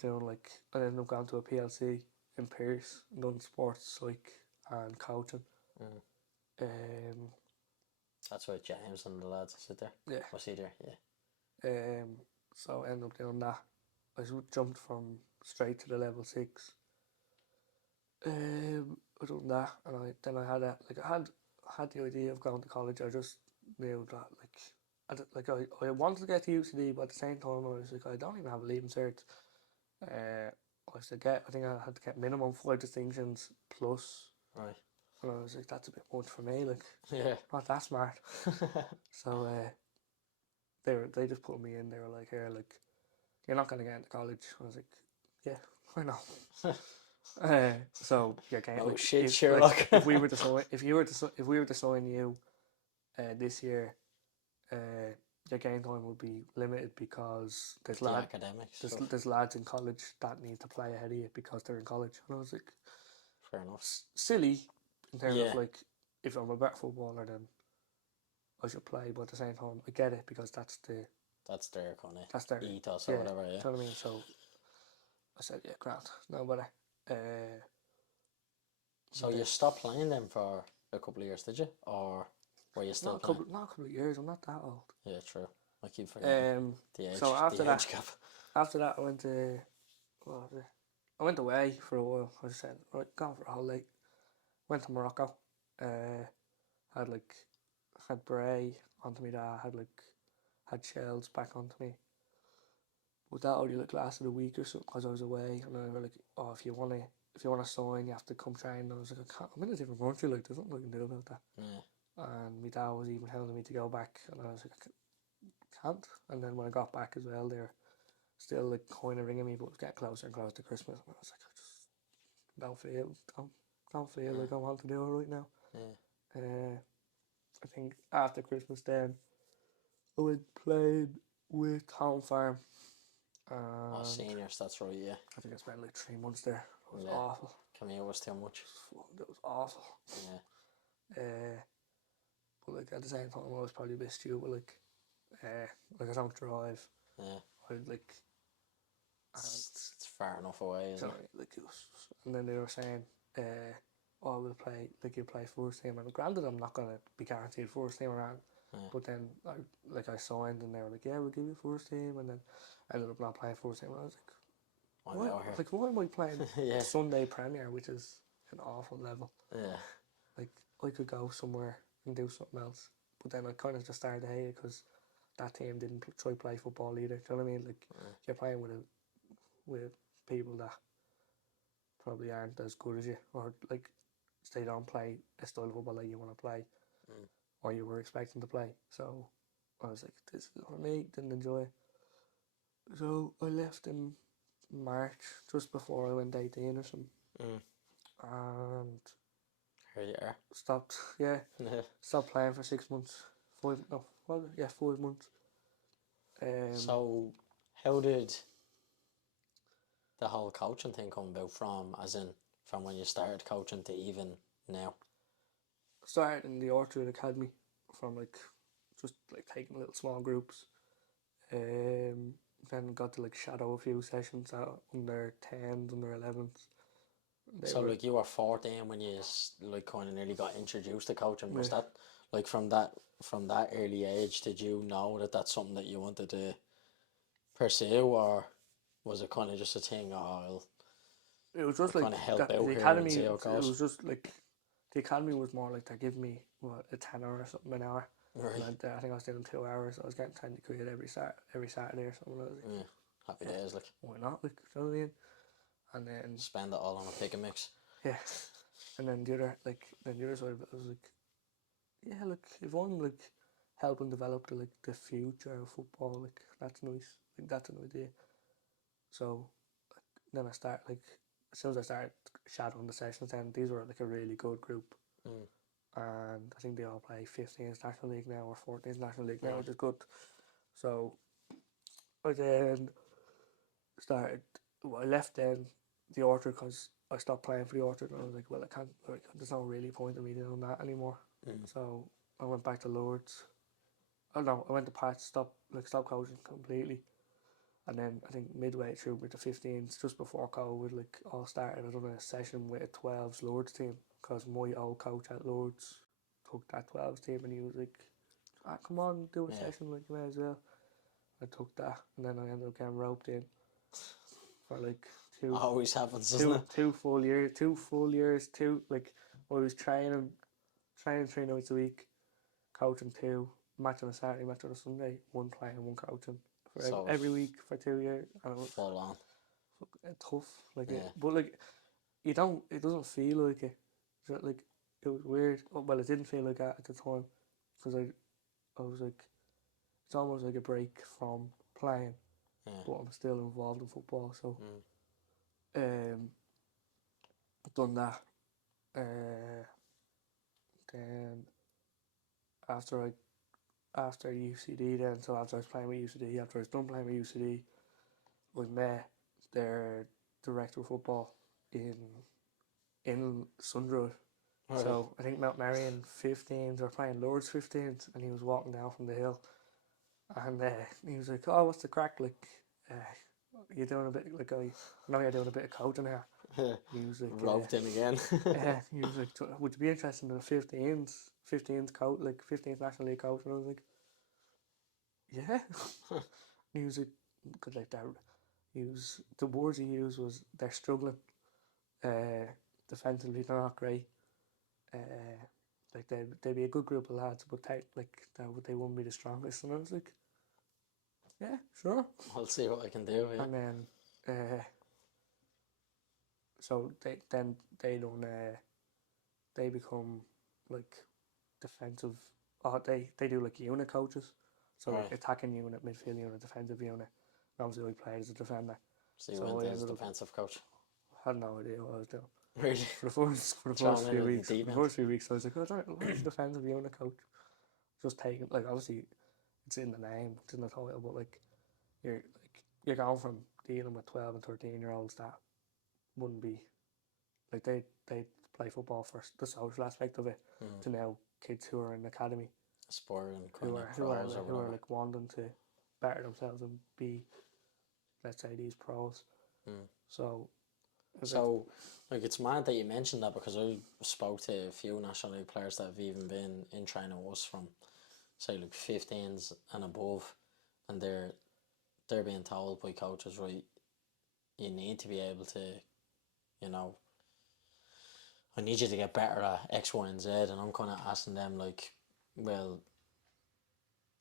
going to a PLC in Pierce, and done sports psych and coaching. That's where James and the lads sit there. Yeah. Was he there? Yeah. So I ended up doing that. I jumped from straight to the level 6. I done that, and I had the idea of going to college. I just knew that I wanted to get to UCD, but at the same time I was like, I don't even have a leaving cert. I think I had to get minimum 5 distinctions plus. Right. And I was like, that's a bit much for me. Like, not that smart. So they just put me in. They were like, here, like, you're not gonna get into college. I was like, yeah, I know. So you're getting. Oh like, shit, Sherlock. Like, if we were to sign you, this year, your game time would be limited because there's lads in college that need to play ahead of you because they're in college. And I was like, fair enough. Silly in terms of like, if I'm a better footballer, then I should play, but at the same time I get it because that's their kind of ethos or whatever. Yeah. You know what I mean? So I said, yeah, grand, no better. So you stopped playing them for a couple of years, did you? Or were you still playing? Not a couple of years, I'm not that old. Yeah, true. I keep forgetting the age. So after that, gap. After that I went to, I went away for a while. I just said, right, gone for a holiday. Went to Morocco. Had Bray onto me dad, had shells back onto me. But that only lasted a week or so because I was away, and they were like, oh, if you wanna sign, you have to come train. And I was like, I can't, I'm in a different country, like there's nothing I can do about that. Yeah. And my dad was even telling me to go back, and I was like, I can't. And then when I got back as well, they're still like kind of ringing me, but it was getting closer and closer to Christmas, and I was like, I just don't feel like I want to do it right now. Yeah. I think after Christmas then I played with Home Farm. Seniors, that's right, yeah. I think I spent like 3 months there. It was awful. Commute was too much. It was awful. Yeah. but like at the same time I was probably a bit stupid, like I don't drive. Yeah. I like It's far enough away, isn't it? like it was, and then they were saying, oh, we'll play, like you play first team, and granted I'm not gonna be guaranteed first team around, but then I signed and they were like, yeah, we'll give you first team, and then I ended up not playing first team, and I was like, why am I playing Sunday Premier, which is an awful level? Yeah. Like I could go somewhere and do something else, but then I kind of just started to hate it because that team didn't try to play football either. Do you know what I mean? Like you're playing with people that probably aren't as good as you, or like they don't play a style of football that you want to play, or you were expecting to play. So I was like, this is for me. Didn't enjoy it. So I left in March, just before I went 18 or something, and here you are. stopped. Stopped playing for 6 months. 5 months. So how did the whole coaching thing come about from when you started coaching to even now? Started in the Orchard Academy from just taking little small groups. Then got to shadow a few sessions out under 10s, under 11s. So you were 14 when you kind of nearly got introduced to coaching. Was that from that early age? Did you know that that's something that you wanted to pursue, or was it kind of just a thing? It was just kind of help out the here academy. And see how it goes? It was just the academy was more like they give me a tenner or something an hour. Right. And I think I was doing 2 hours. I was getting 20 quid every Saturday or something. I was like, happy days, why not? Do you know what I mean? And then spend it all on a pick and mix. Yeah, and then the other side of it, I was like, yeah, if I'm helping develop the future of football, that's nice. That's an idea. So then I start as soon as I started shadowing the sessions, then these were a really good group. And I think they all play 15th National League now or 14th National League now, which is good. So I then started. Well, I left then the Orchard because I stopped playing for the Orchard, and I was like, well, I can't. There's no really point in me doing that anymore. So I went back to Lords. Oh no, I went to Pat. Stop coaching completely. And then I think midway through with the 15s, just before COVID all started, I done a session with a 12s Lords team because my old coach at Lords took that 12s team and he was like, come on, do a session, you may as well. I took that and then I ended up getting roped in for two. Always happens, doesn't it? 2 full years. I was training 3 nights a week, coaching 2, match on a Saturday, match on a Sunday, 1 playing, 1 coaching. Every week for 2 years, and it was full on. Tough, but you don't. It doesn't feel like it. It was weird. Well, it didn't feel like that at the time, because I was it's almost like a break from playing, but I'm still involved in football. So, done that. Then after UCD then, so after I was playing with UCD, after I was done playing with UCD, we met their director of football in Sundroad. Right. So I think Mount Marion 15s were playing Lords 15s, and he was walking down from the hill, and he was like, "Oh, what's the crack? You're doing a bit I know you're doing a bit of coaching here." He was like, roped in again. He was like, "Would you be interested in a 15s coach, 15th National League coach?" And I was like, "Yeah." And he was like, "Cause that." The words he used was they're struggling. Defensively they're not great. They'd be a good group of lads, but they wouldn't be the strongest. And I was like, yeah, sure. I'll see what I can do. Yeah. And then so they become defensive. They do unit coaches. So attacking unit, midfield unit, defensive unit. Obviously, I played as a defender. So you went as defensive coach? I had no idea what I was doing. Really? For the first few weeks, I was like, I'm defensive unit coach. Just taking obviously, it's in the name, it's in the title, but you're going from dealing with 12 and 13-year-olds that wouldn't be they play football for the social aspect of it, to now kids who are in the academy, aspiring who are like wanting to better themselves and be, let's say, these pros. So like it's mad that you mentioned that, because I spoke to a few National League players that have even been in training with us from, say, like 15s and above, and they're being told by coaches, right, you need to be able to, you know, I need you to get better at X, Y, and Z, and I'm kind of asking them, like, well,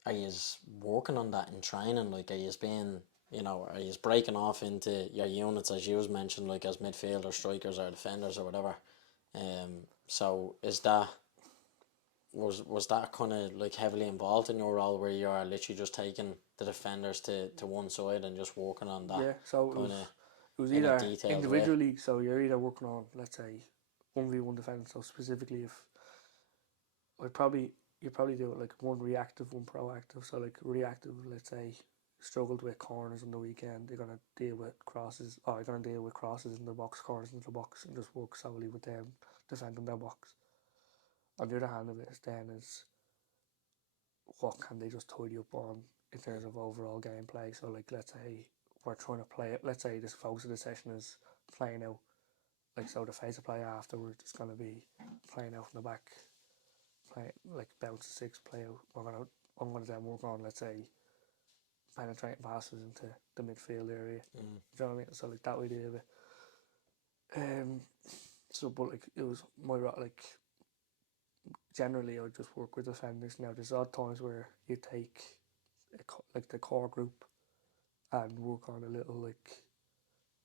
are you working on that in training? Like, are you being, you know, are you breaking off into your units, as you mentioned, like as midfielders, strikers, or defenders, or whatever? So is that, was that kind of like heavily involved in your role, where you are literally just taking the defenders to one side and just working on that? yeah, so it was in a either detailed individually way. So you're either working on, let's say, 1v1 defence. So specifically, if you probably do it like one reactive, one proactive. So like reactive, let's say, struggled with corners on the weekend, they're gonna deal with crosses, or they're gonna deal with crosses in the box, corners into the box, and just work solely with them defending their box. On the other hand of it is what can they just tidy up on in terms of overall gameplay. So like, let's say we're trying to play it, let's say this focus of the session is playing out, like, so the phase of play afterwards is going to be playing out from the back, play like bounce 6, play out. I'm gonna then work on, let's say, penetrating passes into the midfield area. Do you know what I mean? So like that idea of it. So but like it was my like, generally I would just work with defenders. Now there's odd times where you take like the core group and work on a little like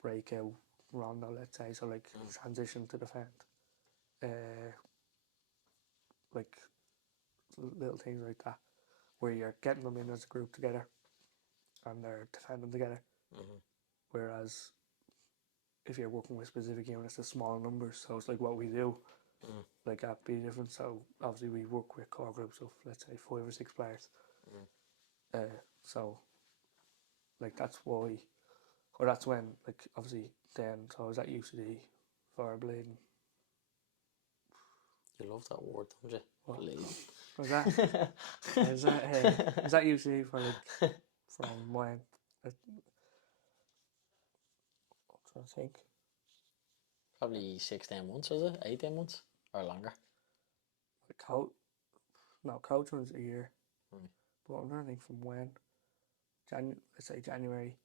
breakout rondo, let's say, so like transition to defend, like little things like that, where you're getting them in as a group together and they're defending together. Whereas if you're working with specific units, it's small numbers, so it's like what we do, like that be different. So obviously we work with core groups of, let's say, 5 or 6 players. So like that's why, or that's when, like, obviously then, so I was at UCD for bleeding. You love that word, don't you? What Bleeding. was that? was that UCD for like, from when? I'm trying to think. Probably 16 months, was it? 18 months? Or longer? Coaching was a year. But I'm trying to think from when. Let's say January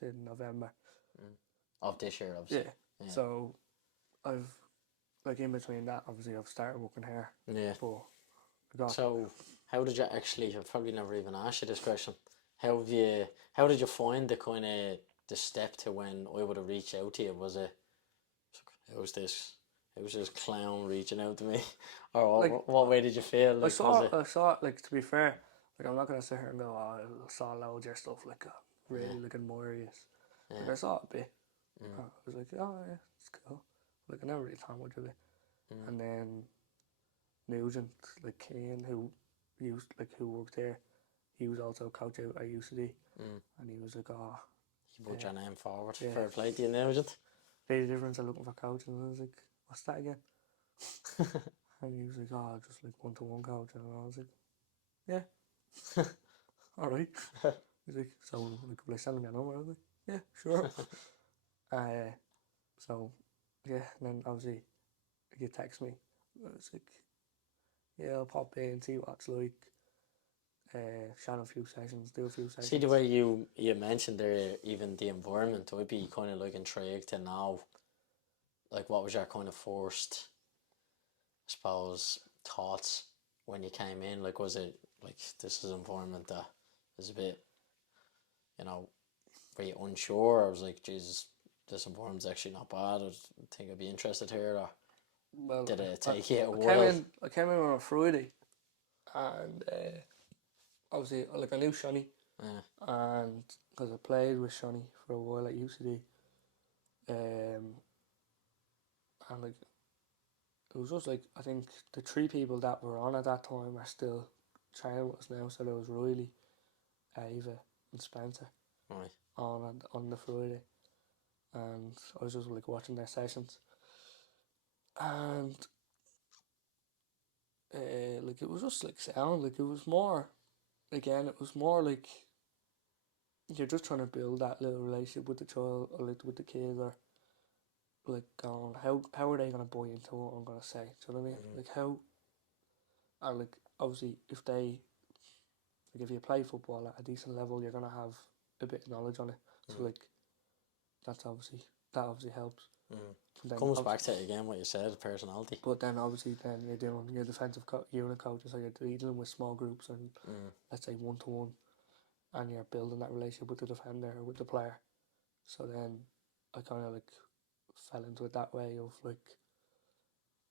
to November. Of this year, obviously. Yeah. So I've, like, in between that, obviously I've started working here. Yeah. But so how did you actually, I've probably never even asked you this question, how did you find the kind of the step to when I would have reached out to you? Was it, who's this clown reaching out to me? Or like, what way did you feel? Like, I saw it, like, to be fair, like, I'm not going to sit here and go, oh, I saw loads of your stuff, like, really, like, admire you. Like, I saw it a bit. I was like, oh, yeah, it's cool. Like, I never really thought much of it. And then Nugent, like Cain, who worked there, he was also coach out at UCD. And he was like, oh, you put your name forward. Fair play to you, Nugent. Big difference of looking for coaching. And I was like, what's that again? And he was like, oh, just like one-to-one coach. And I was like, yeah. All right. He's like, so like, will I send him your number? I was like, yeah, sure. So yeah, and then obviously he text me. I was like, yeah, I'll pop in, see what it's like. Shadow a few sessions, do a few sessions. See, the way you mentioned there, even the environment, I'd be kind of like intrigued to know, like, what was your kind of first, I suppose, thoughts when you came in? Like, was it like, this is an environment that is a bit, you know, were you unsure, or was like, Jesus, this environment's actually not bad, I think I'd be interested here, or well, did it take you a while? I came in on a Friday, and obviously, like, I knew Shani, and because I played with Shani for a while at UCD, and like, it was just like, I think the 3 people that were on at that time are still training with us now. So there was Riley, Ava, and Spencer on the Friday, and I was just like watching their sessions. And like it was just like sound, like it was more, again, it was more like you're just trying to build that little relationship with the child or like with the kid, or like going, how are they gonna buy into what I'm gonna say? Do you know what I mean? Like how, or like obviously if they, like if you play football at a decent level, you're gonna have a bit of knowledge on it. So like that obviously helps. Comes back to it again what you said, personality. But then obviously then you're doing your defensive unit coaches, so you're dealing with small groups and let's say 1-to-1, and you're building that relationship with the defender or with the player. So then I kind of like fell into it that way of like,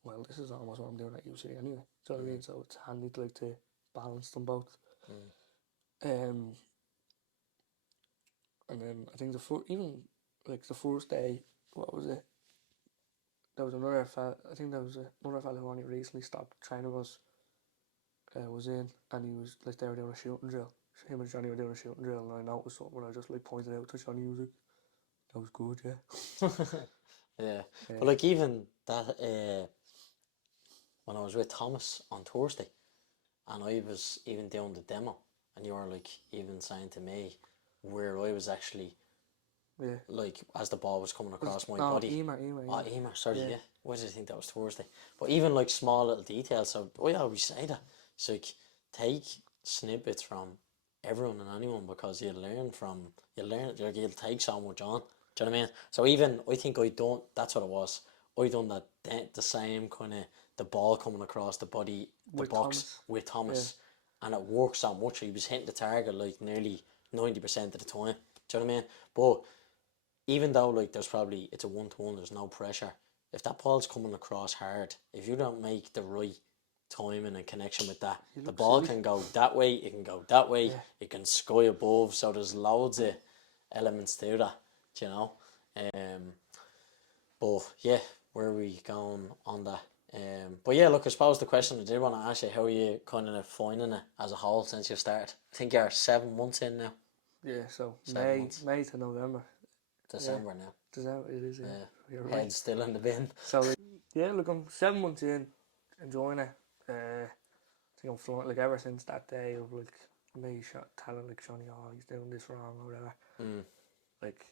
well, this is almost what I'm doing at UC anyway. Do you know what I mean? So it's handy to like to balance them both. And then I think even like the first day, what was it? There was another fella. I think there was another fella who only recently stopped training was in, and he was like they were doing a shooting drill. Him and Johnny were doing a shooting drill, and I noticed something when I just like pointed out to Johnny. He was like, "That was good, yeah." Yeah, but like even that when I was with Thomas on Thursday, and I was even doing the demo, and you were like even saying to me where I was actually. Yeah. Like as the ball was coming across my body. Emer. Sorry, yeah. Why did I think that was Thursday? But even like small little details. So I always say that. It's like take snippets from everyone and anyone, because you'll take so much on. Do you know what I mean? So even I think that's what it was. I done the same kind of the ball coming across the body, the box with Thomas, and it worked so much. He was hitting the target like nearly 90% of the time. Do you know what I mean? But even though like it's a 1-to-1, there's no pressure. If that ball's coming across hard, if you don't make the right timing and connection with that, the ball can go that way, it can go that way, it can sky above. So there's loads of elements to that, you know. But yeah, where are we going on that? But yeah, look, I suppose the question I did want to ask you, how are you kind of finding it as a whole since you started? I think you're 7 months in now. Yeah, so May to November. December now. December, it is, yeah. You're right. Head's still in the bin. So, yeah, look, I'm 7 months in, enjoying it. I think I'm fluent, like, ever since that day of, like, me telling, like, Johnny, oh, he's doing this wrong or whatever. Like,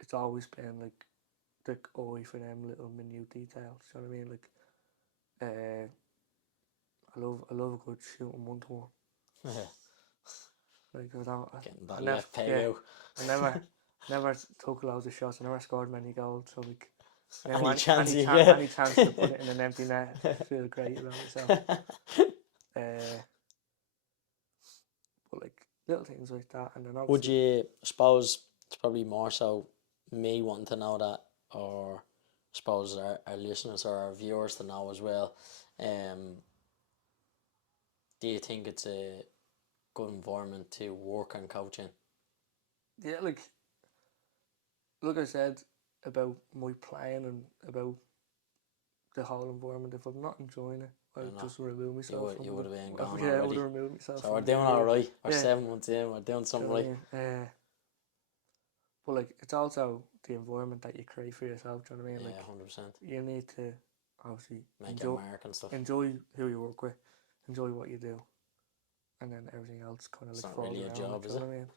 it's always been, like, the eye for them little minute details, you know what I mean? Like, I love a good shooting 1-to-1. Yeah. Like, Getting that left peg out. I never took loads of shots. I never scored many goals. So like, any chance to put it in an empty net, I feel great about myself. But like little things like that, and then would you suppose it's probably more so me wanting to know that, or I suppose our listeners or our viewers to know as well. Do you think it's a good environment to work and coach in? Yeah, like I said about my playing and about the whole environment. If I'm not enjoying it, I'd just remove myself. You would have been gone already. I would have removed myself. So we're doing all right. We're 7 months in. We're doing something right. But like, it's also the environment that you create for yourself. Do you know what I mean? Like, 100%. You need to obviously make a mark and stuff. Enjoy who you work with, enjoy what you do, and then everything else kind of like falls really around. A job, is it? What I mean?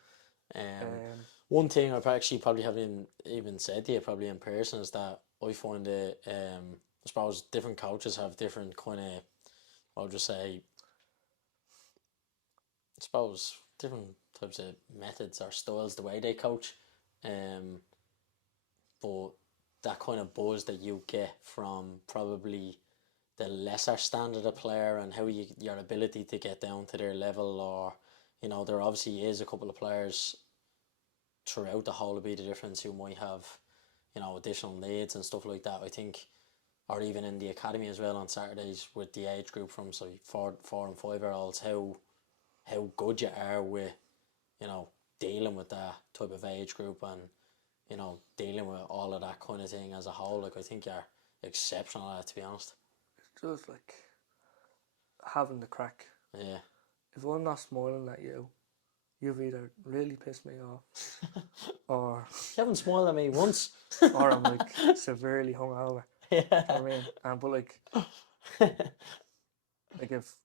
One thing I actually probably haven't even said to you probably in person is that I find it. I suppose different coaches have different kind of. I'll just say. I suppose different types of methods or styles the way they coach, but that kind of buzz that you get from probably the lesser standard of player and how your ability to get down to their level, or there obviously is a couple of players throughout the whole of Be The Difference who might have additional needs and stuff like that. I think, or even in the academy as well on Saturdays with the age group from 4 and 5 year olds, how good you are with dealing with that type of age group and dealing with all of that kind of thing as a whole. Like, I think you're exceptional at it, to be honest. It's just like having the crack. Yeah. If I'm not smiling at you, you've either really pissed me off or you haven't smiled at me once. or I'm like severely hungover. You know what I mean? But like if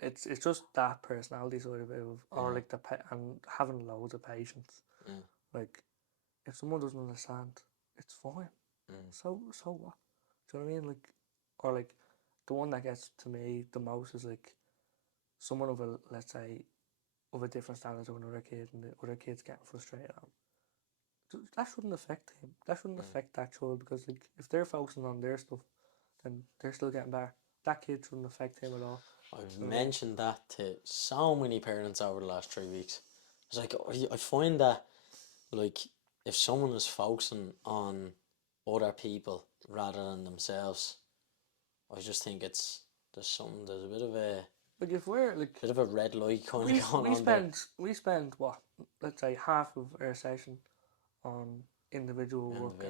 it's just that personality side of it, or like and having loads of patience. Like if someone doesn't understand, it's fine. So what? Do you know what I mean? Like, or like the one that gets to me the most is like someone of a, let's say, of a different standard to another kid, and the other kid's getting frustrated at him. That shouldn't affect him. That shouldn't affect that child, because like if they're focusing on their stuff, then they're still getting better. That kid shouldn't affect him at all. I've mentioned that to so many parents over the last 3 weeks. It's like I find that like if someone is focusing on other people rather than themselves, I just think there's a bit of a like if we're like bit of a red light kind of going on there. We spend what, let's say, half of our session on individual work.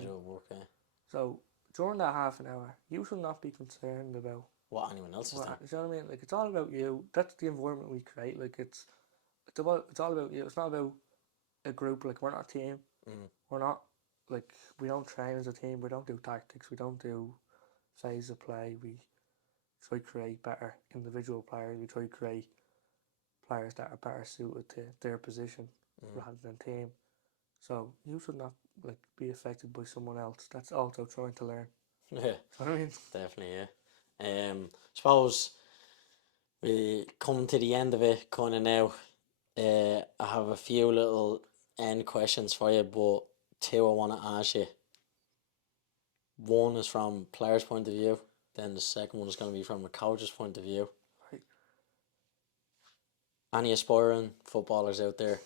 Yeah. So during that half an hour, you should not be concerned about what anyone else is doing. You know what I mean? Like it's all about you. That's the environment we create. Like it's all about you. It's not about a group. Like we're not a team. We're not like, we don't train as a team. We don't do tactics. We don't do phase of play. We try to create better individual players. We try to create players that are better suited to their position rather than team. So you should not like be affected by someone else that's also trying to learn. Yeah, you know what I mean? definitely. Yeah. Suppose we come to the end of it kind of now. I have a few little end questions for you, but two I want to ask you. One is from player's point of view, then the second one is going to be from a coach's point of view. Right. Any aspiring footballers out there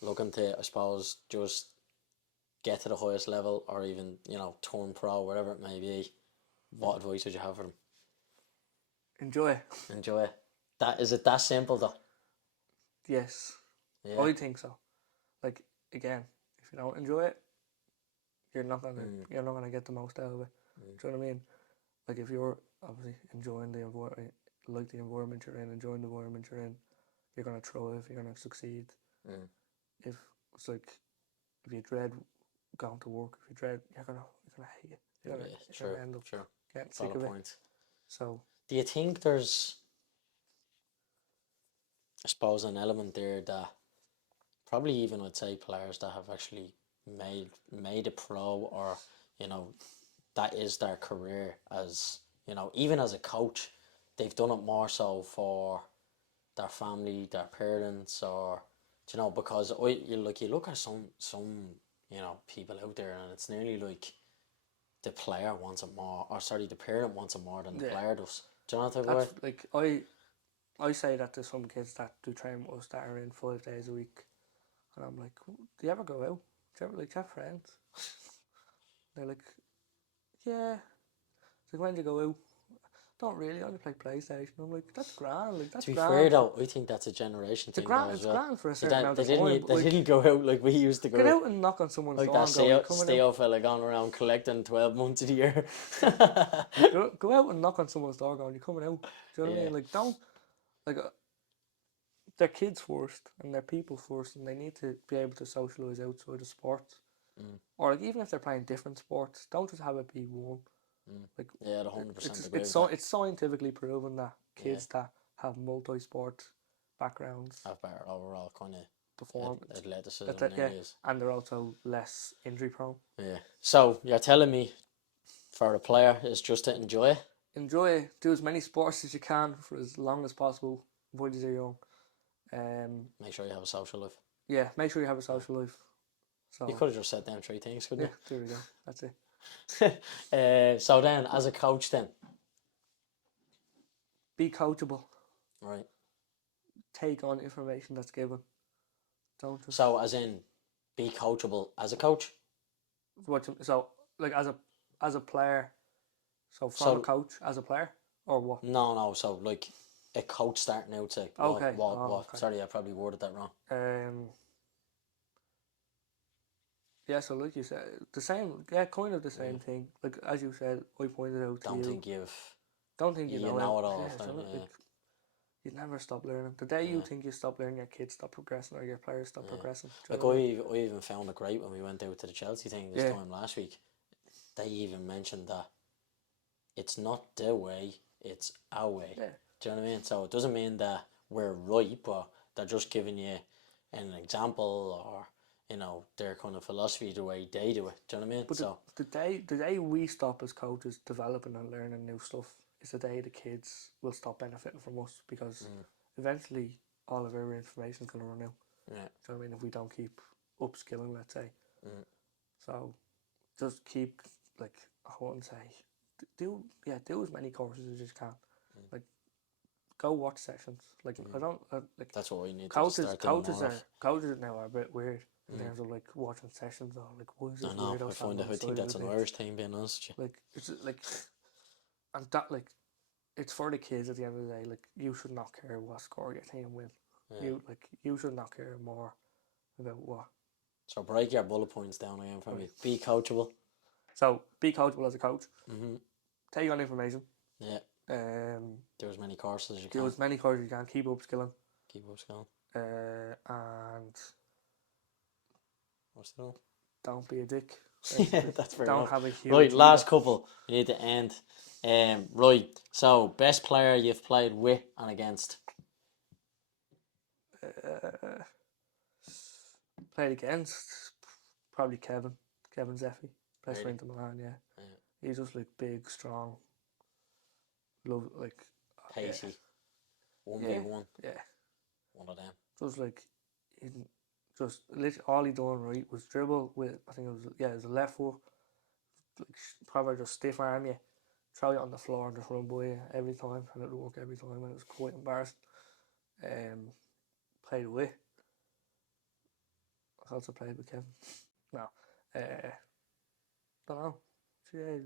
looking to, I suppose, just get to the highest level, or even, turn pro, whatever it may be, what advice would you have for them? Enjoy. Enjoy. Is it that simple though? Yes. Yeah. I think so. Like, again, if you don't enjoy it, you're not gonna get the most out of it. Do you know what I mean? Like if you're obviously enjoying the environment, like the environment you're in, enjoying the environment you're in, you're gonna thrive. You're gonna succeed. If it's like, if you dread going to work, if you dread, you're gonna hate it. You're gonna end up getting sick of it. So, do you think there's, I suppose, an element there that probably even I'd say players that have actually made a pro, or that is their career, as even as a coach, they've done it more so for their family, their parents, or because you look at some people out there, and it's nearly like the player wants it more, or sorry, the parent wants it more than the player does. Do you know what I mean? Like I say that to some kids that do train with us that are in 5 days a week, and I'm like, do you ever go out? Do you ever have friends? They're like, yeah. It's like, when do you go out? Don't really. I only play PlayStation. I'm like, that's grand. Like, that's to be grand. fair though, I think that's a generation thing. It's grand for a certain amount of time. They didn't go out like we used to go. Get out and knock on someone's door. Like that stale fella going around collecting 12 months of the year. Go out and knock on someone's door going, you're coming out. Do you know what I mean? Like, don't, like, they're kids first and they're people first, and they need to be able to socialise outside of sports. Or like, even if they're playing different sports, don't just have it be one. Like, 100% agree. It's scientifically proven that kids that have multi-sport backgrounds have better overall kind of performance, athleticism, and they're also less injury prone. Yeah. So you're telling me, for a player, is just to enjoy it? Enjoy, do as many sports as you can for as long as possible while you're young. Make sure you have a social life. Yeah, make sure you have a social life. So you could have just said them 3 things, couldn't you? There we go. That's it. So then, as a coach, then be coachable. Right. Take on information that's given. Don't just. So, as in, be coachable as a coach. So, like as a player. So from a coach as a player, or what? No. So like a coach starting out to what? Okay. Sorry, I probably worded that wrong. Yeah, so like you said, the same, kind of the same thing. Like as you said, I pointed out to you. Don't think you know it all. You'd never stop learning. The day you think you stop learning, your kids stop progressing, or your players stop progressing. Like I even found it great when we went out to the Chelsea thing this time last week. They even mentioned that it's not the way, it's our way. Yeah. Do you know what I mean? So it doesn't mean that we're right, but they're just giving you an example or, you know, their kind of philosophy, the way they do it. Do you know what I mean? But the day we stop as coaches developing and learning new stuff is the day the kids will stop benefiting from us, because eventually all of our information is going to run out. Yeah. Do you know what I mean? If we don't keep upskilling, let's say. So just keep, like, I wouldn't say, do as many courses as you can. Like, go watch sessions. Like, I don't like. That's what we need coaches, to start doing coaches more are of. coaches now are a bit weird in terms of like watching sessions, or like, why is this I know. weirdo I standing on the side think of that's the an pitch? Irish thing, being honest with you. Like, it's like, and that, like, it's for the kids at the end of the day. Like, you should not care what score your team win. Yeah. You should not care more about what. So break your bullet points down again for me. Be coachable. So be coachable as a coach. Mm-hmm. Take on information. Yeah. Do as many courses as you can. Do as many courses as you can. Keep upskilling. Keep upskilling. And what's the one? Don't be a dick. Yeah, that's fair Don't enough. have a huge Right, last ego. couple. We need to end. Right. So best player you've played with and against. Played against probably Kevin Zeffi. Plays for Really? Inter Milan. Yeah. He's just like big, strong. Love, like, Pacey. 1v1. Yeah. One of them. Just like, just literally all he done right was dribble with, I think it was a left foot, like, probably just stiff arm you, throw it on the floor and just run by you every time, and it would work every time, and it was quite embarrassing. Played away. I also played with Kevin. No. Don't know. Jeez.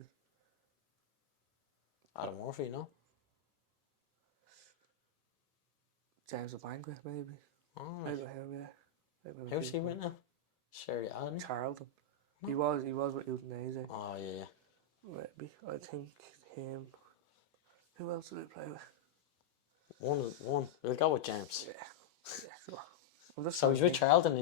Adam Murphy, no? James the Banquet, maybe. Oh, Maybe him, yeah. Maybe who's he with now? Sherry Allen? Charlton. No. He was with Udinese. Oh, yeah. Maybe. I think him. Who else did he play with? One. We'll go with James. Yeah, sure. I'm just So trying he's to with think. Charlton.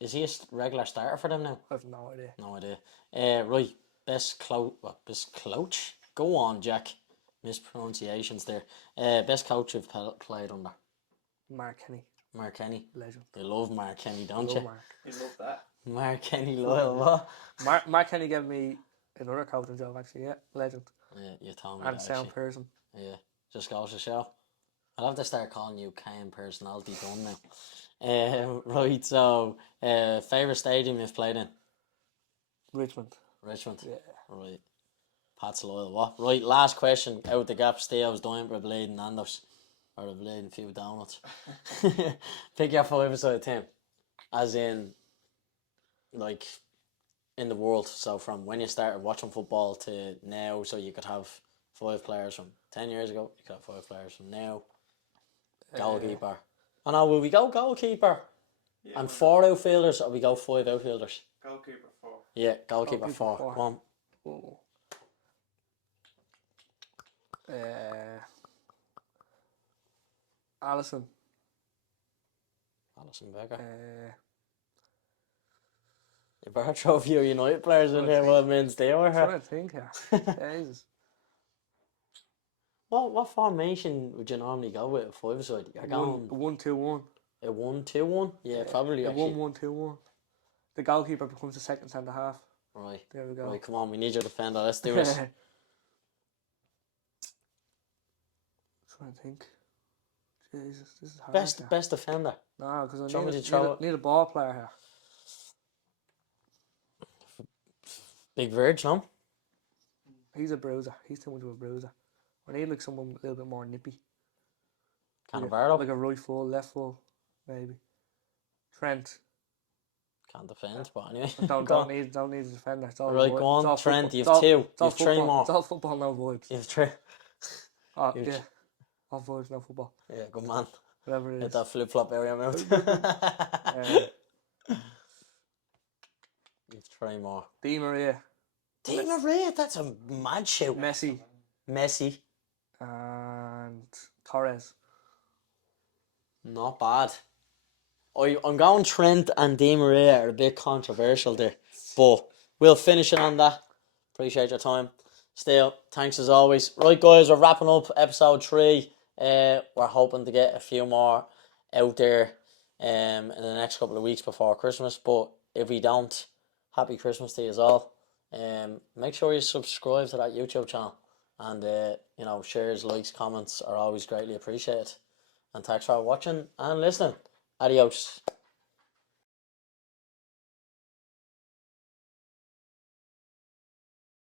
Is he a regular starter for them now? I have no idea. No idea. Right. Best coach? Go on, Jack. Mispronunciations there. Best coach you've played under? Mark Kenny. Mark Kenny. Legend. You love Mark Kenny, don't you? Love Mark. You love that. Mark Kenny loyal, what? Mark Kenny gave me another coaching job, actually, yeah. Legend. Yeah, you told me And that, sound actually. person. Yeah, just goes to show. I'll have to start calling you Cain Personality Dunne now. Right, so favourite stadium you've played in? Richmond. Richmond. Yeah. Right. Pat's loyal, what? Right, last question. Out the gap, I was dying for a bleeding Nando's. Or a bleeding few donuts. Pick your 5 aside of 10. As in, like, in the world. So from when you started watching football to now, so you could have 5 players from 10 years ago. You could have 5 players from now. Goalkeeper. Oh no, will we go goalkeeper? Yeah, And 4 outfielders, or we go 5 outfielders? goalkeeper 4. Yeah, goalkeeper Goalkeeper 4. four. Come on. Oh. Allison. Alison Becker. Uh, You better throw a few United players in here while men's day over I'm here. trying to think here. Jesus. What formation would you normally go with a 5-side? You're going 1-2-1. a 1-2-1? Yeah, probably A actually. 1-1-2-1. The goalkeeper becomes the second centre half. Right. There we go. Right, come on, we need your defender. Let's do this. Trying to think. Jesus, this is hard. Best defender. No, because Do you want me I to throw it? need a ball player here. Big Verge, no? He's a bruiser. He's too much of a bruiser. I need like someone a little bit more nippy. Cannavaro. Like a right full, left full, maybe. Trent. Can't defend, but anyway. Don't Go on. need a defender. It's all Right, vibes. go on. It's all Trent, football. you've It's all- 2. it's all You've 3 football. more. It's all football, no vibes. You've 3. Oh, You've yeah. All vibes, no football. Yeah, good man. Whatever it Get is. that flip flop out of your mouth. You've 3 more. Di Maria. Di Maria, that's a mad shout. Messi. Messi. And Torres. Not bad. I'm going Trent and Di Maria are a bit controversial there. But we'll finish it on that. Appreciate your time. Still, thanks as always. Right, guys, we're wrapping up episode 3. We're hoping to get a few more out there in the next couple of weeks before Christmas. But if we don't, happy Christmas to you all. Make sure you subscribe to that YouTube channel. And, shares, likes, comments are always greatly appreciated. And thanks for watching and listening. Adios.